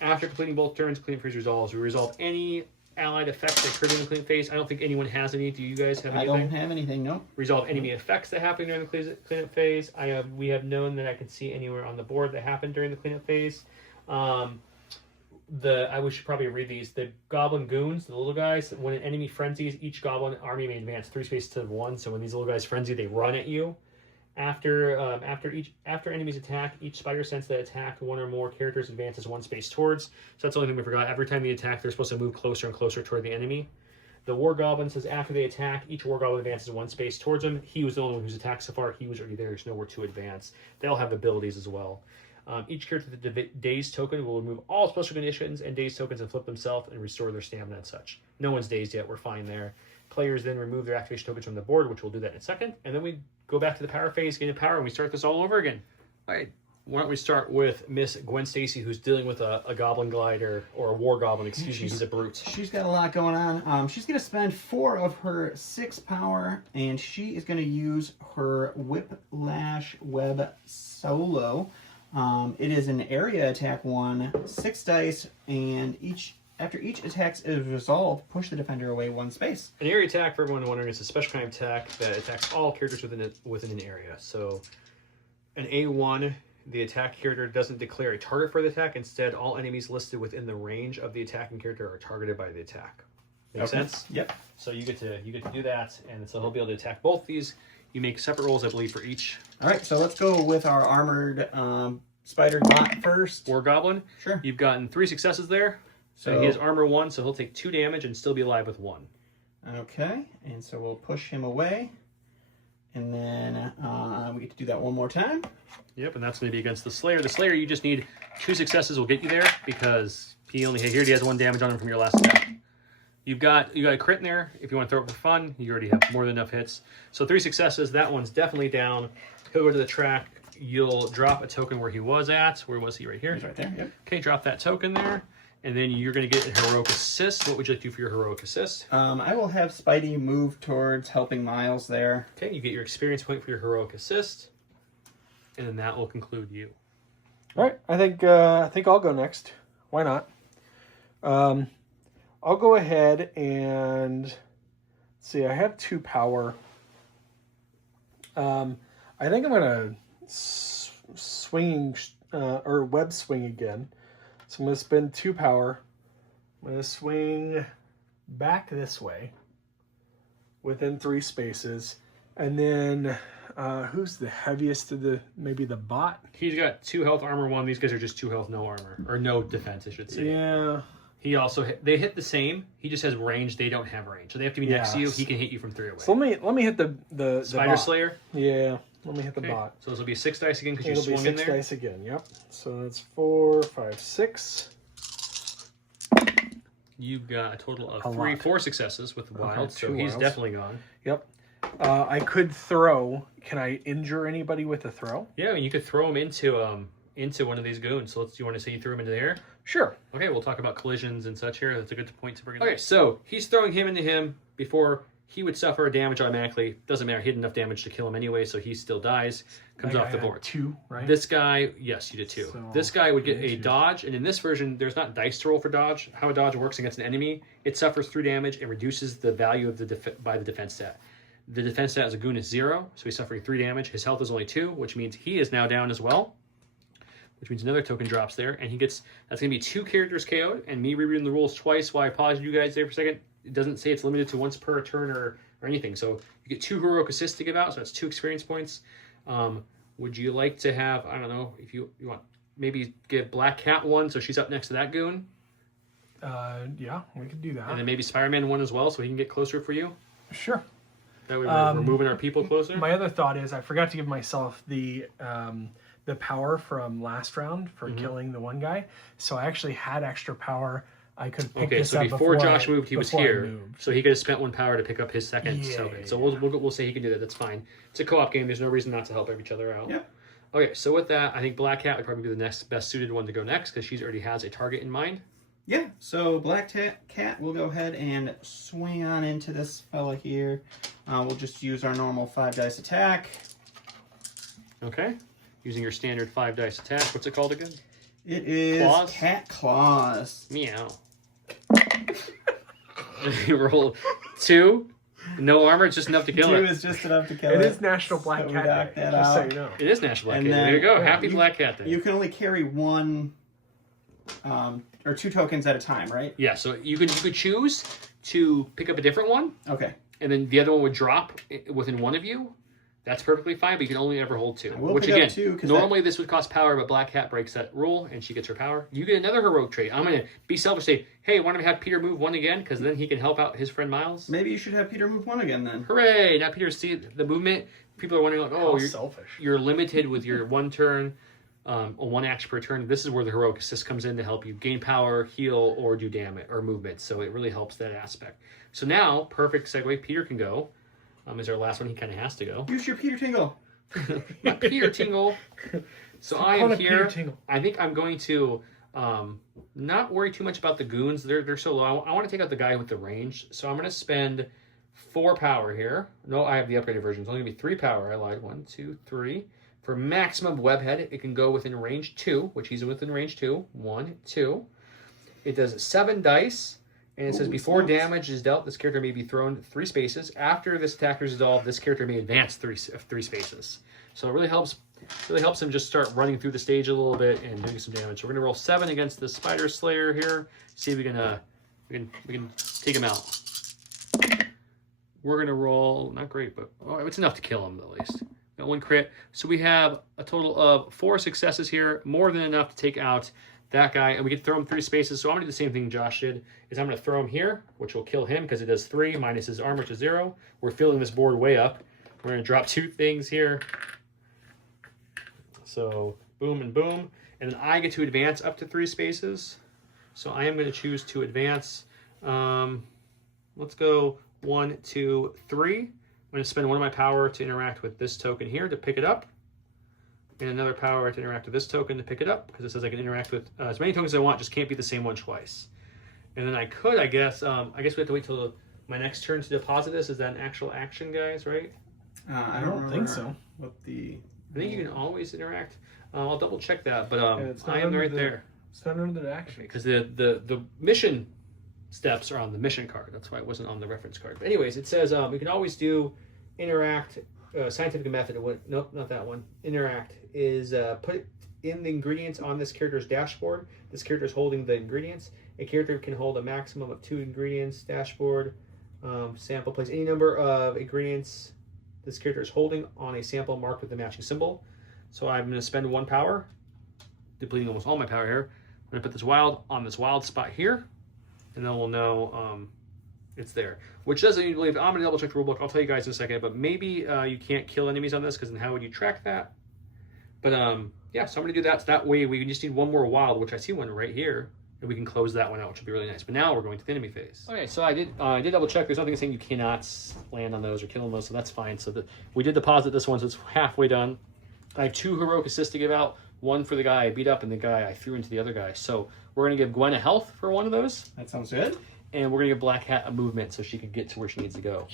After completing both turns, cleanup phase resolves. We resolve any allied effects that occurred in the cleanup phase. I don't think anyone has any. Do you guys have anything? I don't have anything, no. Resolve enemy effects that happen during the cleanup phase. We have known that I can see anywhere on the board that happened during the cleanup phase. We should probably read these. The goblin goons, the little guys, when an enemy frenzies, each goblin army may advance 3 spaces to 1. So when these little guys frenzy, they run at you. After enemies attack, each spider sense that attack 1 or more characters advances 1 space towards. So that's the only thing we forgot. Every time they attack, they're supposed to move closer and closer toward the enemy. The War Goblin says after they attack, each War Goblin advances 1 space towards him. He was the only one who's attacked so far. He was already there. There's nowhere to advance. They all have abilities as well. Each character with the Dazed token will remove all special conditions and Dazed tokens and flip themselves and restore their stamina and such. No one's dazed yet. We're fine there. Players then remove their activation tokens from the board, which we'll do that in a second. And then we go back to the power phase, gain power, and we start this all over again. All right. Why don't we start with Miss Gwen Stacy, who's dealing with a Goblin Glider, or a War Goblin, excuse me. He's a brute. She's got a lot going on. She's going to spend 4 of her 6 power, and she is going to use her Whiplash Web solo. It is an area attack 1, 6 dice, and after each attack is resolved, push the defender away 1 space. An area attack, for everyone wondering, is a special kind of attack that attacks all characters within an area. So an A1, the attack character doesn't declare a target for the attack. Instead, all enemies listed within the range of the attacking character are targeted by the attack. Make sense? Yep. So you get to do that, and so he'll be able to attack both these. You make separate rolls, I believe, for each. All right, so let's go with our armored spider bot first. War Goblin. Sure. You've gotten 3 successes there. So he has armor 1, so he'll take 2 damage and still be alive with 1. Okay, and so we'll push him away. And then we get to do that one more time. Yep, and that's going to be against the Slayer. The Slayer, you just need 2 successes will get you there, because he has 1 damage on him from your last attack. You got a crit in there. If you want to throw it for fun, you already have more than enough hits. So 3 successes. That one's definitely down. He'll go to the track. You'll drop a token where he was at. Where was he? Right here. He's right there. Yep. Okay, drop that token there. And then you're going to get a heroic assist. What would you like to do for your heroic assist? I will have Spidey move towards helping Miles there. Okay, you get your experience point for your heroic assist. And then that will conclude you. All right, I think I'll go next. Why not? I'll go ahead and see. I have 2 power. I think I'm gonna swing or web swing again. So I'm gonna spend 2 power. I'm gonna swing back this way within 3 spaces, and then who's the heaviest of maybe the bot? He's got 2 health, armor 1. These guys are just 2 health, no armor, or no defense, I should say. Yeah. He also they hit the same. He just has range. They don't have range, so they have to be next to you. He can hit you from 3 away. So let me hit the Spider bot. Slayer. Yeah. Let me hit the bot. So this will be 6 dice again because you It'll swung be in 6 there. dice again. Yep. So that's 4, 5, 6. You've got a total of A 4 successes with the wild, so 2 he's wilds. definitely gone. Yep. I could throw. Can I injure anybody with a throw? Yeah, I mean, you could throw him into one of these goons. So you want to say you threw him into the air? Sure. Okay, we'll talk about collisions and such here. That's a good point to bring it up. Okay, so he's throwing him into him before he would suffer damage automatically. Doesn't matter. He had enough damage to kill him anyway, so he still dies. Comes off the board. 2, right? This guy, yes, you did 2. So, this guy would get a dodge, and in this version, there's not dice to roll for dodge. How a dodge works against an enemy, it suffers 3 damage and reduces the value of by the defense stat. The defense stat as a goon is 0, so he's suffering 3 damage. His health is only 2, which means he is now down as well. Which means another token drops there, and that's going to be 2 characters KO'd, and me rereading the rules twice while I paused you guys there for a second. It doesn't say it's limited to once per turn or anything, so you get 2 heroic assists to give out, so that's 2 experience points. Would you like to have, I don't know, if you want, maybe give Black Cat 1, so she's up next to that goon? Yeah, we could do that. And then maybe Spider-Man 1 as well, so he can get closer for you? Sure. That way we're moving our people closer. My other thought is I forgot to give myself the power from last round for killing the one guy. So I actually had extra power. I could pick this up before Josh moved, he was here, so he could have spent 1 power to pick up his second token. So we'll say he can do that. That's fine. It's a co-op game. There's no reason not to help each other out. Yep. Okay, so with that, I think Black Cat would probably be the next best suited one to go next because she already has a target in mind. Yeah, so Black Cat will go ahead and swing on into this fella here. We'll just use our normal 5 dice attack. Okay, using your standard 5 dice attack. What's it called again? It is Claws? Cat Claws. Meow. You roll 2. No armor, it's just enough to kill 2 it. is just enough to kill it. It is National Black So Cat knock Day, that just so out. you know. It is National Black And Cat Day. then- There you go. Happy you- Black Cat Day. You can only carry 1 or 2 tokens at a time, right? Yeah, so you could choose to pick up a different one, Okay. and then the other one would drop within one of you. That's perfectly fine, but you can only ever hold 2. I will Which pick up again, 2, 'cause normally this would cost power, but Black Cat breaks that rule, and she gets her power. You get another heroic trait. I'm going to be selfish, say, hey, why don't we have Peter move 1 again, because then he can help out his friend Miles. Maybe you should have Peter move 1 again then. Hooray! Now Peter, see the movement. People are wondering, like, oh, How you're selfish. you're limited with your 1 turn, or 1 action per turn. This is where the heroic assist comes in to help you gain power, heal, or do damage or movement. So it really helps that aspect. So now, perfect segue. Peter can go. Is our last one? He kind of has to go. Use your Peter Tingle. Not Peter Tingle. So I Call am it Peter here. Tingle. I think I'm going to not worry too much about the goons. They're so low. I want to take out the guy with the range. So I'm going to spend 4 power here. No, I have the upgraded version. It's only going to be 3 power. I lied. 1, 2, 3. For maximum webhead, it can go within range 2, which he's within range 2. 1, 2. It does 7 dice. And it says, before smokes. damage is dealt, this character may be thrown 3 spaces. After this attack is dissolved, this character may advance 3 spaces. So it really helps him just start running through the stage a little bit and doing some damage. So we're gonna roll 7 against the Spider Slayer here. See if we can take him out. We're gonna roll not great, but it's enough to kill him at least. Got 1 crit. So we have a total of 4 successes here, more than enough to take out that guy, and we can throw him 3 spaces. So I'm gonna do the same thing Josh did, is I'm gonna throw him here, which will kill him because it does 3 minus his armor to 0. We're filling this board way up. We're gonna drop 2 things here. So boom and boom. And then I get to advance up to 3 spaces. So I am gonna choose to advance. Let's go 1, 2, 3. I'm gonna spend 1 of my power to interact with this token here to pick it up. And another power to interact with this token to pick it up, because it says I can interact with as many tokens as I want, just can't be the same one twice. And then I could, I guess we have to wait till my next turn to deposit this. Is that an actual action, guys, right? I don't think so. What the... I think you can always interact. I'll double check that, but it's not I am under right the- there. It's not under the action. Because the mission steps are on the mission card. That's why it wasn't on the reference card. But anyways, it says we can always do interact, scientific method. Nope, not that one. Interact is put in the ingredients on this character's dashboard. This character is holding the ingredients. A character can hold a maximum of 2 ingredients. Dashboard sample place any number of ingredients this character is holding on a sample marked with the matching symbol. So I'm going to spend 1 power, depleting almost all my power here. I'm going to put this wild on this wild spot here, and then we'll know it's there. Which doesn't mean to believe. I'm going to double check the rulebook. I'll tell you guys in a second, but maybe you can't kill enemies on this, because then how would you track that? But yeah, so I'm going to do that. So that way we just need 1 more wild, which I see one right here, and we can close that one out, which will be really nice. But now we're going to the enemy phase. Okay, so I did double check. There's nothing saying you cannot land on those or kill those, so that's fine. So we did deposit this one, so it's halfway done. I have 2 heroic assists to give out. 1 for the guy I beat up and the guy I threw into the other guy. So we're going to give Gwen a health for 1 of those. That sounds good. And we're going to give Black Hat a movement so she can get to where she needs to go.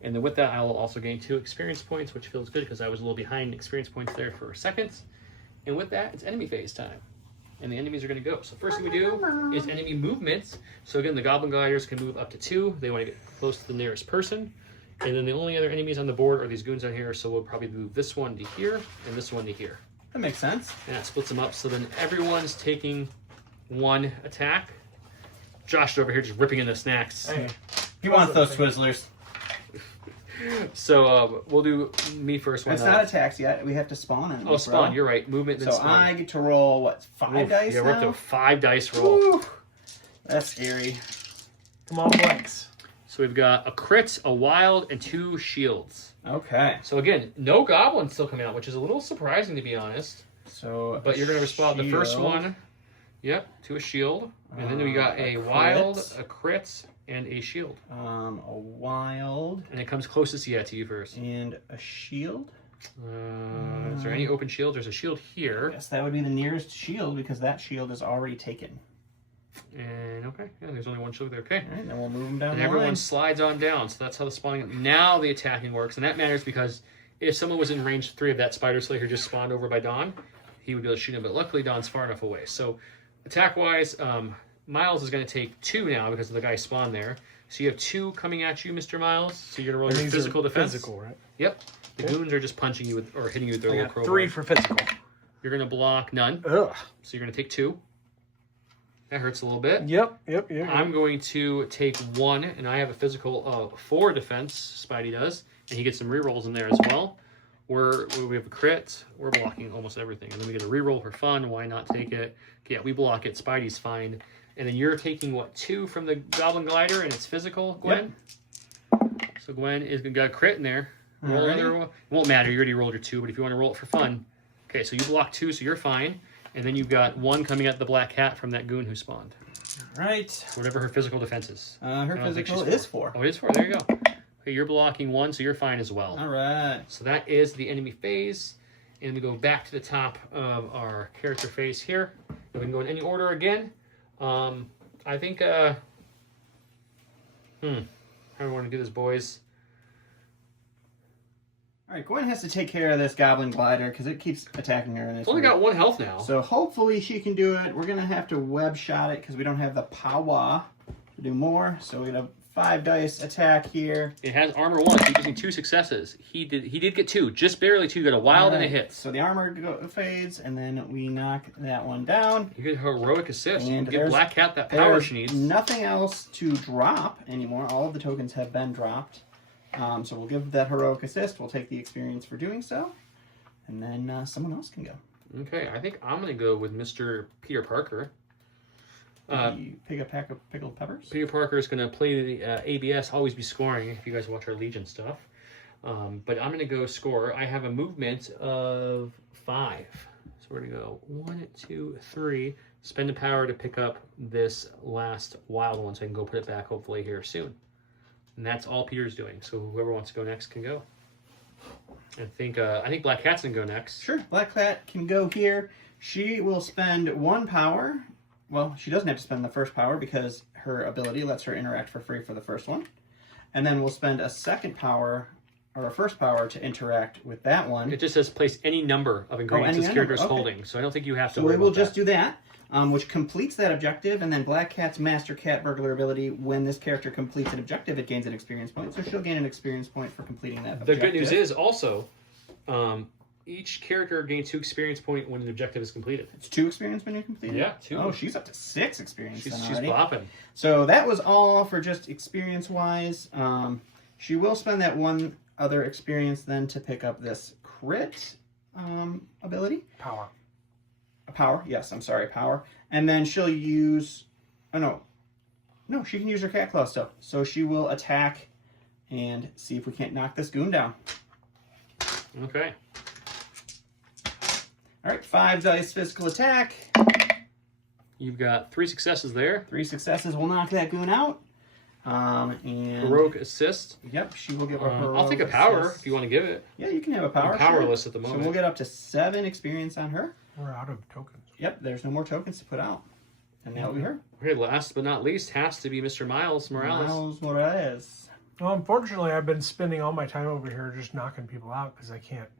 And then with that, I will also gain 2 experience points, which feels good because I was a little behind experience points there for a second. And with that, it's enemy phase time. And the enemies are going to go. So first thing we do is enemy movements. So again, the Goblin Gliders can move up to 2. They want to get close to the nearest person. And then the only other enemies on the board are these goons out here. So we'll probably move this one to here and this one to here. That makes sense. And that splits them up. So then everyone's taking 1 attack. Josh is over here just ripping into snacks. Hey, He wants those Twizzlers. So we'll do me first. It's not attacks yet. We have to spawn enemies. Oh, spawn. Bro. You're right. Movement. Then So spawn. I get to roll, what, 5 dice Yeah, we're up to now? a 5 dice roll. Woo. That's scary. come on, blanks. So we've got a crit, a wild, and 2 shields. Okay. So again, no goblins still coming out, which is a little surprising to be honest. So, But you're going to respond the first shield. one. Yep, to a shield. And then we got a crit. wild, a crit, and a shield. A wild. And it comes closest, yeah, to you first. And a shield. Is there any open shields? There's a shield here. Yes, that would be the nearest shield because that shield is already taken. And okay, yeah, there's only one shield there. Okay. All right, then we'll move them down And the everyone line. slides on down. So that's how the spawning. Now the attacking works, and that matters because if someone was in range 3 of that spider slayer who just spawned over by Dawn, he would be able to shoot him. But luckily, Dawn's far enough away. So attack-wise, Miles is going to take 2 now because of the guy spawned there. So you have 2 coming at you, Mr. Miles. So you're going to roll your These are physical defense. Physical, right? Yep. The goons are just punching you with, or hitting you with their I little got crowbar. 3 for physical. You're going to block none. Ugh. So you're going to take 2. That hurts a little bit. Yep. I'm going to take 1, and I have a physical of 4 defense. Spidey does, and he gets some rerolls in there as well. We have a crit. We're blocking almost everything, and then we get a reroll for fun. Why not take it? Yeah, we block it. Spidey's fine, and then you're taking what 2 from the Goblin Glider, and it's physical. Gwen. Yep. So Gwen is got a crit in there. Roll another. It won't matter. You already rolled your 2, but if you want to roll it for fun, okay. So you block 2, so you're fine. And then you've got 1 coming at the black cat from that goon who spawned. All right. Whatever her physical defense is. Her physical is 4. Oh, it is 4. There you go. Okay, you're blocking 1, so you're fine as well. All right. So that is the enemy phase. And we go back to the top of our character phase here. We can go in any order again. I think, how do we want to do this, boys? All right, Gwen has to take care of this Goblin Glider because it keeps attacking her. It's only got 1 health now. So hopefully she can do it. We're going to have to web shot it because we don't have the power to do more. So we got a 5 dice attack here. It has armor 1, so he's using 2 successes. He did get 2, just barely 2. Got a wild and a hit. So the armor fades, and then we knock that one down. You get heroic assist. And You give Black Cat that power she needs. Nothing else to drop anymore. All of the tokens have been dropped. So we'll give that heroic assist. We'll take the experience for doing so. And then someone else can go. Okay, I think I'm going to go with Mr. Peter Parker. You pick a pack of pickled peppers. Peter Parker is going to play the ABS, always be scoring, if you guys watch our Legion stuff. But I'm going to go score. I have a movement of 5. So we're going to go 1, 2, 3. Spend the power to pick up this last wild one so I can go put it back hopefully here soon. And that's all Peter's doing. So whoever wants to go next can go. I think Black Cat's going to go next. Sure, Black Cat can go here. She will spend 1 power. Well, she doesn't have to spend the first power because her ability lets her interact for free for the first one. And then we'll spend a second power, or a first power, to interact with that one. It just says place any number of ingredients this character is okay. holding. So I don't think you have to So worry we will about just that. do that. Which completes that objective, and then Black Cat's Master Cat Burglar ability, when this character completes an objective, it gains an experience point, so she'll gain an experience point for completing that objective. The good news is also, each character gains 2 experience point when an objective is completed. It's 2 experience when you complete it? Yeah, 2. Oh, she's up to 6 experience She's already. bopping. So that was all for just experience-wise. She will spend that 1 other experience then to pick up this crit ability. Power. Power, yes, I'm sorry, power. And then she'll use, no, she can use her cat claw still. So she will attack and see if we can't knock this goon down. Okay. All right, 5 dice physical attack. You've got 3 successes there. 3 successes will knock that goon out. And Heroic assist. Yep, she will give a heroic I'll take a power assist. if you want to give it. Yeah, you can have a power. I'm powerless at the moment. So we'll get up to 7 experience on her. We're out of tokens. Yep, there's no more tokens to put out. And that will be her. Okay, last but not least has to be Mr. Miles Morales. Miles Morales. Well, unfortunately, I've been spending all my time over here just knocking people out because I can't.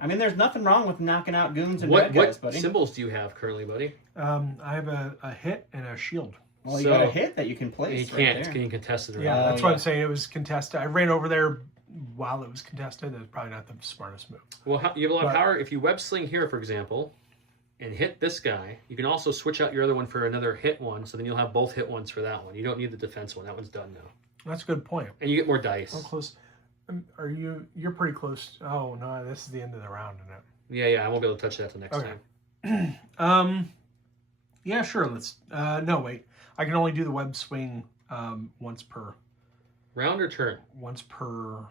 I mean, there's nothing wrong with knocking out goons and What bad guys, buddy. symbols do you have currently, buddy? I have a hit and a shield. Well, you got a hit that you can place. You right can't. there. It's getting contested right Yeah, now. that's what I'm saying. It was contested. I ran over there while it was contested. It was probably not the smartest move. Well, you have a lot of But- power. If you web sling here, for example, and hit this guy, you can also switch out your other one for another hit one, so then you'll have both hit ones for that one. You don't need the defense one. That one's done now. That's a good point. And you get more dice. How close? Are you? You're pretty close. Oh no, this is the end of the round, isn't it? Yeah, I won't be able to touch that till next Okay. time. Yeah, sure. Let's. No, wait. I can only do the web swing once per Round or turn? Once per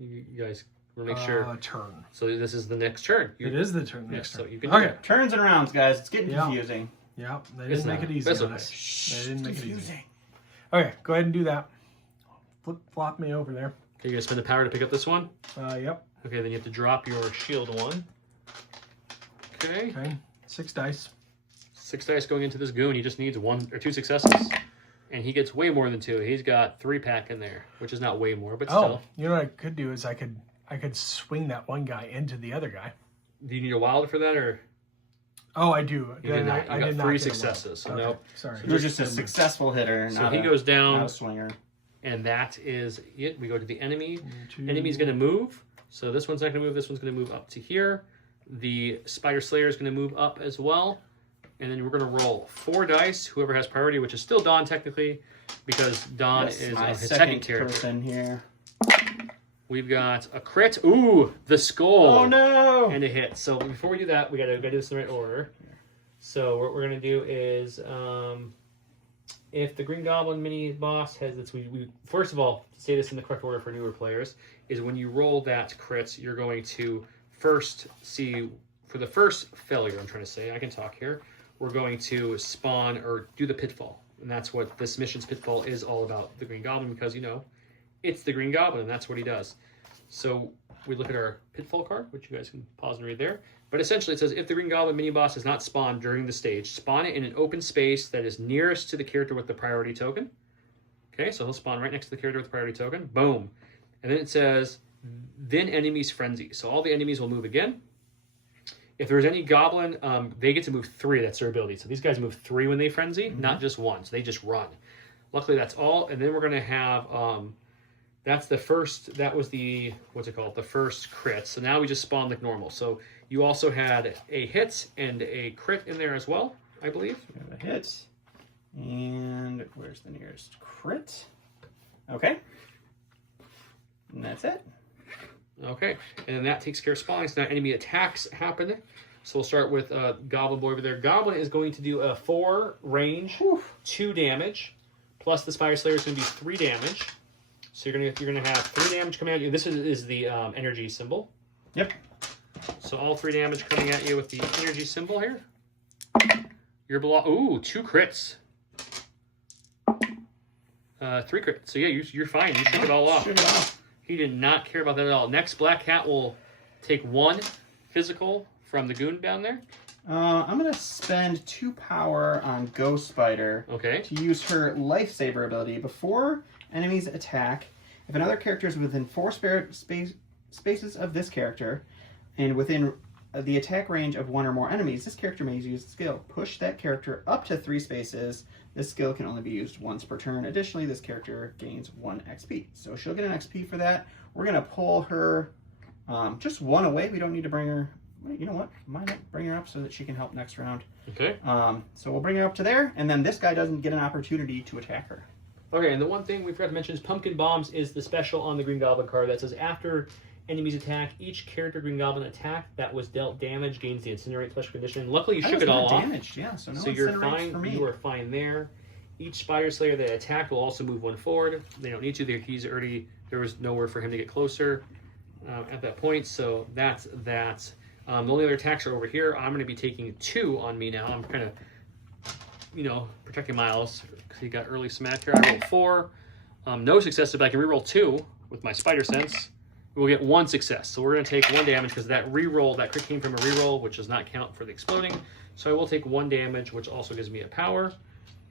You guys want to make sure. turn. So this is the next turn. It is the turn. Yeah, Next so turn. you can do Okay. it. Turns and rounds, guys. It's getting Yeah. confusing. Yeah, they It's didn't make not. it easy That's on okay. us. They didn't make it easy. Confusing. Okay, go ahead and do that. Flop me over there. Okay, you're gonna spend the power to pick up this one. Yep. Okay, then you have to drop your shield one. Okay. Okay. 6 dice. 6 dice going into this goon. He just needs 1 or 2 successes. And he gets way more than 2. He's got 3 pack in there, which is not way more, but Oh, still. you know what I could do is I could swing that one guy into the other guy. Do you need a wild for that, or? Oh, I do. You did not. You I got did not 3 get a successes, so okay. nope. Sorry. You're just a successful hitter, So not he goes down, not a swinger. and that is it. We go to the enemy. 2. Enemy's going to move. So this one's not going to move. This one's going to move up to here. The Spider Slayer is going to move up as well. And then we're going to roll 4 dice, whoever has priority, which is still Dawn technically, because Dawn Yes, is my his second second character. person here. We've got a crit. Ooh, the skull. Oh no! And a hit. So before we do that, we gotta do this in the right order. So what we're gonna do is, if the Green Goblin mini boss has this, we first of all, to say this in the correct order for newer players, is when you roll that crit, you're going to first see, for the first failure, I'm trying to say, I can talk here, we're going to spawn or do the pitfall. And that's what this mission's pitfall is all about, the Green Goblin, because, you know, it's the Green Goblin, and that's what he does. So we look at our pitfall card, which you guys can pause and read there. But essentially it says, if the Green Goblin mini boss is not spawned during the stage, spawn it in an open space that is nearest to the character with the priority token. Okay, so he'll spawn right next to the character with the priority token. Boom. And then it says, then enemies frenzy. So all the enemies will move again. If there's any goblin, they get to move 3. That's their ability. So these guys move 3 when they frenzy, not just 1. So they just run. Luckily, that's all. And then we're going to have, that's the first, that was the, what's it called? The first crit. So now we just spawn like normal. So you also had a hit and a crit in there as well, I believe. We have a hit. And where's the nearest crit? Okay. And that's it. Okay, and then that takes care of spawning. So now enemy attacks happen. So we'll start with Goblin Boy over there. Goblin is going to do a 4 range, 2 damage, plus the Spider Slayer is going to be 3 damage. So you're gonna have 3 damage coming at you. This is the energy symbol. Yep. So all 3 damage coming at you with the energy symbol here. You're ooh, 2 crits. 3 crits. So yeah, you're fine. You shook it all off. Shook it off. He did not care about that at all. Next, Black Cat will take 1 physical from the goon down there. I'm going to spend 2 power on Ghost Spider to use her Lifesaver ability. Before enemies attack, if another character is within 4 spaces of this character and within the attack range of 1 or more enemies, this character may use the skill. Push that character up to 3 spaces. This skill can only be used once per turn. Additionally, this character gains 1 XP. So she'll get an XP for that. We're going to pull her just 1 away. We don't need to bring her... You know what? Might not bring her up so that she can help next round. Okay. So we'll bring her up to there, and then this guy doesn't get an opportunity to attack her. Okay, and the one thing we forgot to mention is Pumpkin Bombs is the special on the Green Goblin card that says after enemies attack, each character Green Goblin attack that was dealt damage gains the Incinerate special condition. Luckily, you shook it all off. Damaged, yeah, so no so you're Incinerate fine. for me. You are fine there. Each Spider Slayer that attacked will also move 1 forward. They don't need to. He's already, there was nowhere for him to get closer at that point. So that's that. The only other attacks are over here. I'm going to be taking 2 on me now. I'm kind of, you know, protecting Miles because he got early smack here. I rolled 4. No successes, but I can reroll 2 with my Spider Sense. We'll get 1 success. So we're going to take 1 damage because that reroll, that crit came from a reroll, which does not count for the exploding. So I will take 1 damage, which also gives me a power.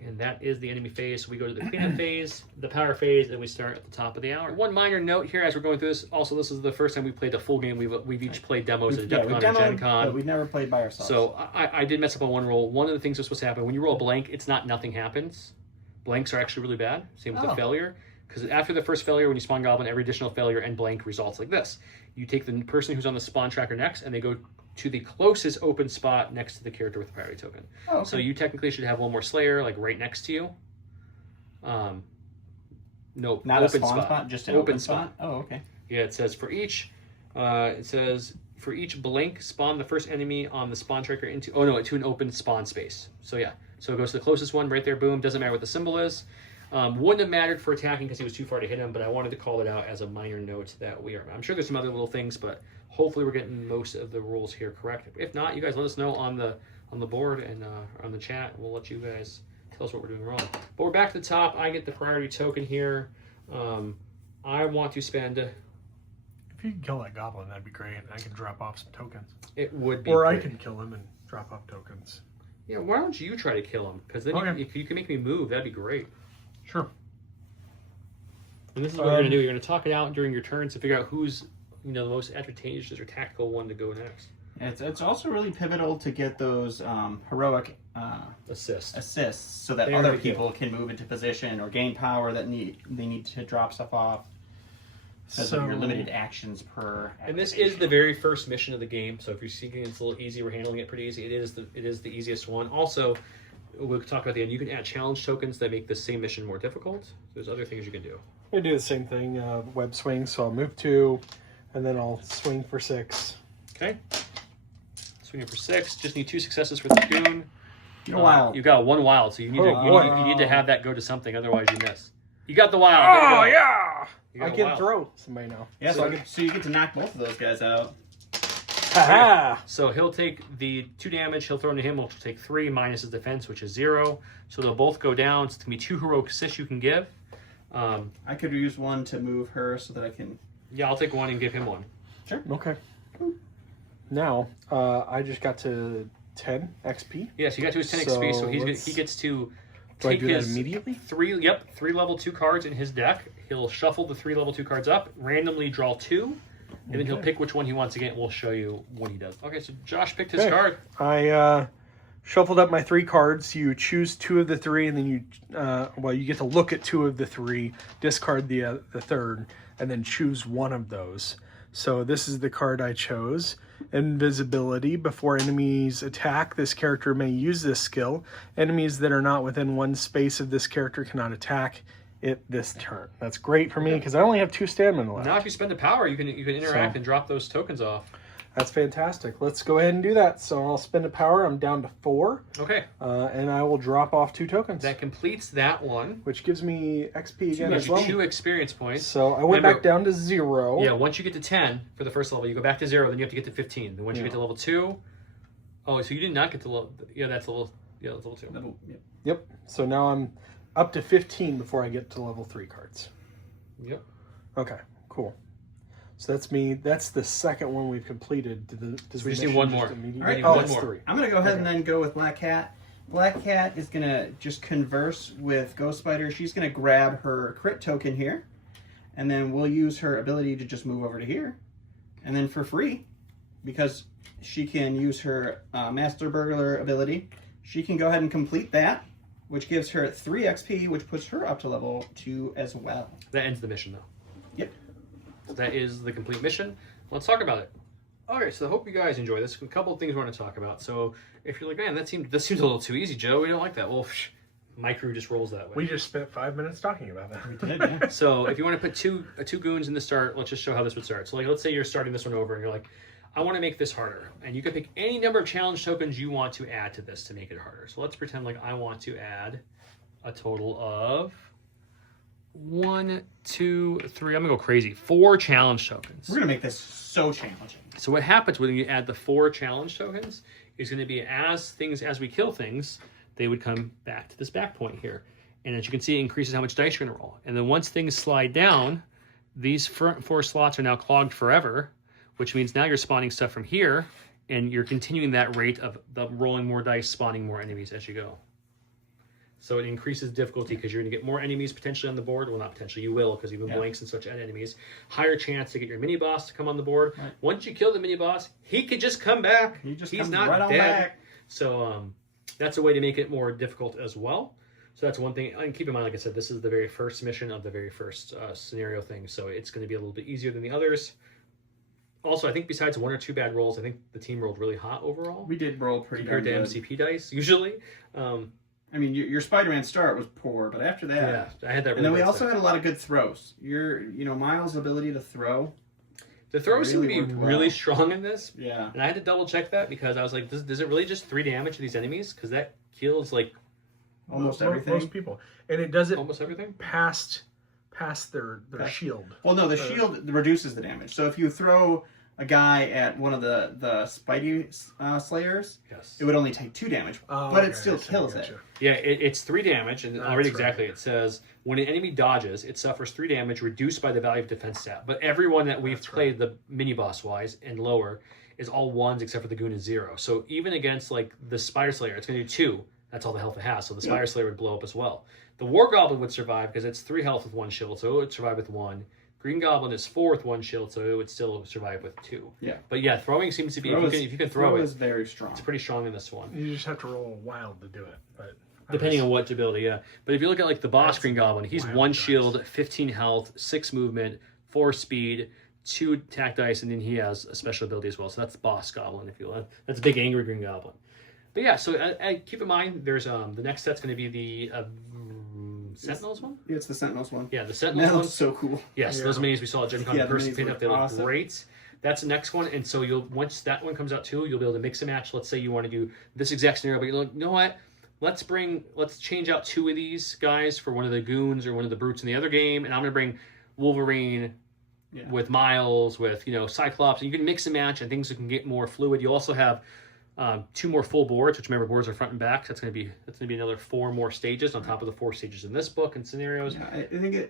And that is the enemy phase. So we go to the cleanup phase, the power phase, and we start at the top of the hour. One minor note here as we're going through this. Also, this is the first time we've played a full game. We've each played demos at DEF CON and Gen Con. But we've never played by ourselves. So I did mess up on 1 roll. One of the things that's supposed to happen, when you roll a blank, it's not nothing happens. Blanks are actually really bad. Same with the failure. Because after the first failure, when you spawn Goblin, every additional failure and blank results like this. You take the person who's on the spawn tracker next, and they go to the closest open spot next to the character with the priority token. Oh, okay. So you technically should have 1 more Slayer, like right next to you. No, not open a spawn spot, just an open spot. Oh, okay. Yeah, it says for each blank, spawn the first enemy on the spawn tracker into an open spawn space. So yeah, so it goes to the closest one right there. Boom. Doesn't matter what the symbol is. Wouldn't have mattered for attacking because he was too far to hit him, but I wanted to call it out as a minor note that we are. I'm sure there's some other little things, but hopefully we're getting most of the rules here correct. If not, you guys let us know on the board and on the chat. We'll let you guys tell us what we're doing wrong. But we're back to the top. I get the priority token here. I want to spend. If you can kill that goblin, that'd be great. I can drop off some tokens. It would be. Or great. I can kill him and drop off tokens. Yeah, why don't you try to kill him? Because then if you can make me move, that'd be great. Sure. And this is what you're going to do. You're going to talk it out during your turns to figure out who's the most advantageous or tactical one to go next. It's also really pivotal to get those heroic assists so that other people can move into position or gain power that they need to drop stuff off. Because of your limited actions per. And this is the very first mission of the game, so if you're seeking it's a little easy, we're handling it pretty easy. It is the easiest one. Also, we'll talk about the end. You can add challenge tokens that make the same mission more difficult. There's other things you can do. I do the same thing. Web swing, so I'll move 2, and then I'll swing for 6. Okay. Swinging for 6. Just need 2 successes for the goon. Wild. You got 1 wild, so you need to have that go to something, otherwise you miss. You got the wild. Oh yeah! I got can wild. throw somebody now. Yeah, so you get to knock both of those guys out. Ha So he'll take the 2 damage. He'll throw into him, which will take 3 minus his defense, which is 0. So they'll both go down. So it's gonna be 2 heroic assists you can give. I could use one to move her so that I can. Yeah, I'll take 1 and give him 1. Sure. Okay. Now, I just got to 10 XP. Yeah, so you got to his 10 XP, so he gets to Do I take do that his immediately? 3 level 2 cards in his deck. He'll shuffle the 3 level 2 cards up, randomly draw 2, and then he'll pick which one he wants again. We'll show you what he does. Okay, so Josh picked his card. I shuffled up my 3 cards. You choose 2 of the 3, and then you get to look at 2 of the 3, discard the third, and then choose one of those. So this is the card I chose. Invisibility. Before enemies attack, this character may use this skill. Enemies that are not within 1 space of this character cannot attack it this turn. That's great for me because I only have 2 stamina left. Now if you spend a power, you can interact and drop those tokens off. That's fantastic. Let's go ahead and do that. So I'll spend a power. I'm down to 4. Okay. And I will drop off 2 tokens. That completes that one. Which gives me XP again as Gives you well. 2 experience points. So I went back down to 0. Yeah, once you get to 10 for the first level, you go back to 0, then you have to get to 15. Then once you get to level 2... Oh, so you did not get to level... Yeah, that's level 2. Yep. So now I'm up to 15 before I get to level 3 cards. Yep. Okay, cool. So that's me. That's the second one we've completed. So we just need one more. All right, Oh, one it's more. 3. I'm gonna go ahead and then go with Black Cat. Black Cat is gonna just converse with Ghost Spider. She's gonna grab her crit token here, and then we'll use her ability to just move over to here, and then for free, because she can use her Master Burglar ability, she can go ahead and complete that, which gives her 3 XP, which puts her up to level 2 as well. That ends the mission, though. Yep. So that is the complete mission. Let's talk about it. All right, so I hope you guys enjoy this. A couple of things we want to talk about. So if you're like, man, this seems a little too easy, Joe. We don't like that. Well, my crew just rolls that way. We just spent 5 minutes talking about that. We did, yeah. So if you want to put two goons in the start, let's just show how this would start. So like, let's say you're starting this one over and you're like, I want to make this harder. And you can pick any number of challenge tokens you want to add to this to make it harder. So let's pretend like I want to add a total of 1, 2, 3. I'm gonna go crazy. 4 challenge tokens. We're gonna make this so challenging. So what happens when you add the 4 challenge tokens is going to be as we kill things, they would come back to this back point here. And as you can see, it increases how much dice you're going to roll. And then once things slide down, these front 4 slots are now clogged forever, which means now you're spawning stuff from here, and you're continuing that rate of the rolling more dice, spawning more enemies as you go. So it increases difficulty because you're going to get more enemies potentially on the board. Well, not potentially, you will, because even blanks and such add enemies. Higher chance to get your mini boss to come on the board. Right. Once you kill the mini boss, he could just come back. He's not right dead. Back. So that's a way to make it more difficult as well. So that's one thing. And keep in mind, like I said, this is the very first mission of the very first scenario thing. So it's going to be a little bit easier than the others. Also, I think besides 1 or 2 bad rolls, I think the team rolled really hot overall. We did roll pretty compared to MCP dice, usually. I mean, your Spider-Man start was poor, but after that, yeah, I had that. Really and then we also had a lot of good throws. Miles' ability to throw. The throws seem to be really strong in this. Yeah, and I had to double check that because I was like, does it really just 3 damage to these enemies? Because that kills like almost everything. Most people, and it does it Almost everything. past their shield. Well, no, the shield reduces the damage. So if you throw a guy at one of the Spidey Slayers, Yes. it would only take 2 damage, but it still kills it. Yeah, it's 3 damage, and I'll read That's exactly. right. It says when an enemy dodges, it suffers 3 damage, reduced by the value of defense stat. But everyone that we've played the mini boss wise and lower is all 1s except for the goon is 0. So even against like the Spider Slayer, it's going to do 2. That's all the health it has. So the Spider Slayer would blow up as well. The War Goblin would survive because it's 3 health with 1 shield, so it would survive with 1. Green Goblin is 4 with 1 shield, so it would still survive with 2. Yeah. But yeah, throwing seems to be if you can throw throw it, is very strong. it's pretty strong in this one. You just have to roll wild to do it, but Depending on what ability, yeah. But if you look at like the boss Green Goblin, he's wild 1 dice. shield, 15 health, 6 movement, 4 speed, 2 attack dice, and then he has a special ability as well. So that's boss Goblin, if you will. That's a big angry Green Goblin. But yeah, so keep in mind, there's the next set's going to be the Sentinels one. Yeah, it's the Sentinels one. Yeah, the Sentinels That one. looks so cool. Yes, Yeah. those minis we saw at Gen Con Yeah, in the person minis painted look up. They look awesome. great. That's the next one, and so once that one comes out too, you'll be able to mix and match. Let's say you want to do this exact scenario, but you're like, you know what? Let's change out 2 of these guys for one of the goons or one of the brutes in the other game, and I'm gonna bring Wolverine with Miles, with Cyclops, and you can mix and match, and things can get more fluid. You also have 2 more full boards, which remember boards are front and back. So that's gonna be another 4 more stages on top of the 4 stages in this book and scenarios. Yeah, I think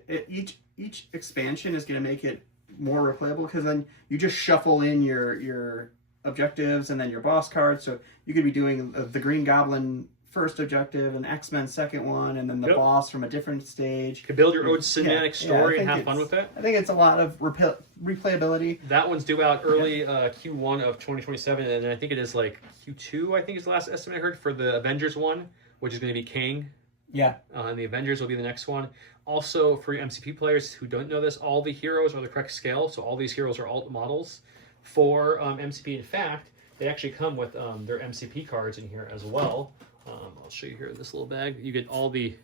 each expansion is going to make it more replayable because then you just shuffle in your objectives and then your boss cards. So you could be doing the Green Goblin first objective and X-Men second one, and then the boss from a different stage. You can build your own cinematic story and have fun with it. I think it's a lot of replayability. That one's due out early Q1 of 2027, and I think it is like Q2, I think is the last estimate I heard, for the Avengers one, which is going to be Kang. Yeah. And the Avengers will be the next one. Also, for your MCP players who don't know this, all the heroes are the correct scale, so all these heroes are alt models for MCP. In fact, they actually come with their MCP cards in here as well. I'll show you here in this little bag. You get all the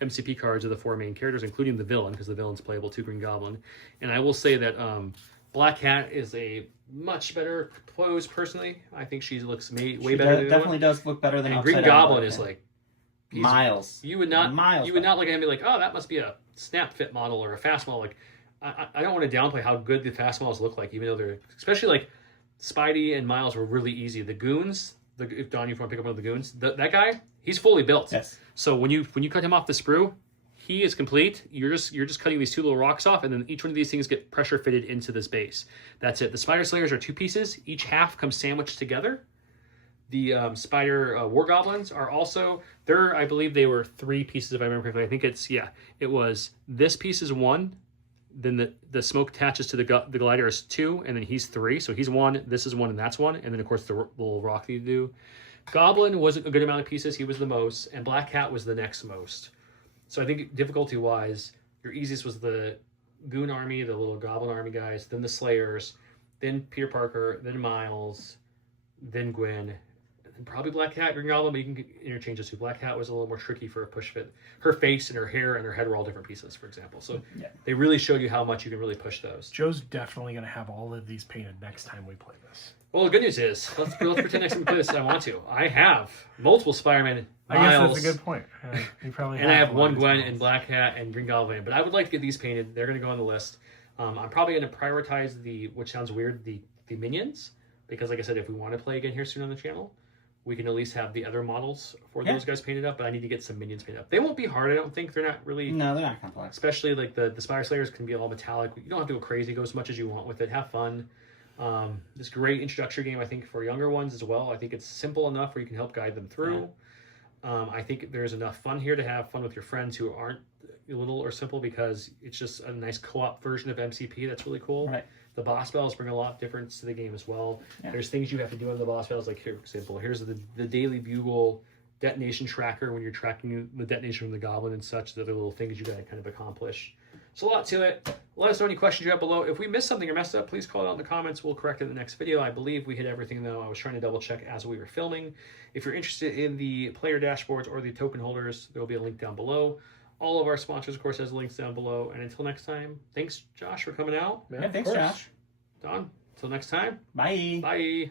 MCP cards of the 4 main characters, including the villain, because the villain's playable too, Green Goblin. And I will say that Black Cat is a much better pose, personally. I think she looks way better than definitely does look better than and Green Upside Down Goblin Black is Cat. like Miles. You would not Miles look at him and be like, oh, that must be a snap fit model or a fast model. Like, I don't want to downplay how good the fast models look like, even though they're, especially like Spidey and Miles were really easy. The goons, if Don, you want to pick up one of the goons, that guy, he's fully built. Yes. So when you cut him off the sprue, he is complete. You're just cutting these 2 little rocks off, and then each one of these things get pressure fitted into this base. That's it. The Spider Slayers are 2 pieces. Each half comes sandwiched together. The Spider War Goblins are also, I believe they were 3 pieces if I remember correctly. I think it was this piece is 1, then the smoke attaches to the glider is 2, and then he's 3. So he's 1, this is 1, and that's 1, and then of course the little rock that you do. Goblin was a good amount of pieces, he was the most, and Black Cat was the next most. So I think difficulty-wise, your easiest was the Goon Army, the little Goblin Army guys, then the Slayers, then Peter Parker, then Miles, then Gwen, and probably Black Cat, Green Goblin, but you can interchange those 2. Black Cat was a little more tricky for a push fit. Her face and her hair and her head were all different pieces, for example. So they really showed you how much you can really push those. Joe's definitely going to have all of these painted next time we play this. Well, the good news is, let's pretend next time we play this, I want to. I have multiple Spider-Man, I guess Miles, that's a good point. You probably and I have one of these Gwen models. and Black Cat and Green Goblin. But I would like to get these painted. They're going to go on the list. I'm probably going to prioritize which sounds weird, the minions. Because like I said, if we want to play again here soon on the channel, we can at least have the other models for those guys painted up. But I need to get some minions painted up. They won't be hard, I don't think. They're not really... No, they're not complex. Especially like the Spider Slayers can be all metallic. You don't have to go crazy. Go as much as you want with it. Have fun. This great introductory game, I think, for younger ones as well. I think it's simple enough where you can help guide them through. I think there's enough fun here to have fun with your friends who aren't little or simple, because it's just a nice co-op version of MCP that's really cool. Right. The boss battles bring a lot of difference to the game as well. There's things you have to do in the boss battles, like here, for example, here's the Daily Bugle detonation tracker when you're tracking the detonation from the goblin and such. The other little things you got to kind of accomplish. So a lot to it. Let us know any questions you have below. If we missed something or messed up, please call it out in the comments. We'll correct it in the next video. I believe we hit everything, though. I was trying to double check as we were filming. If you're interested in the player dashboards or the token holders, there will be a link down below. All of our sponsors, of course, has links down below. And until next time, thanks, Josh, for coming out. Yeah, thanks, Josh. Don, until next time. Bye. Bye.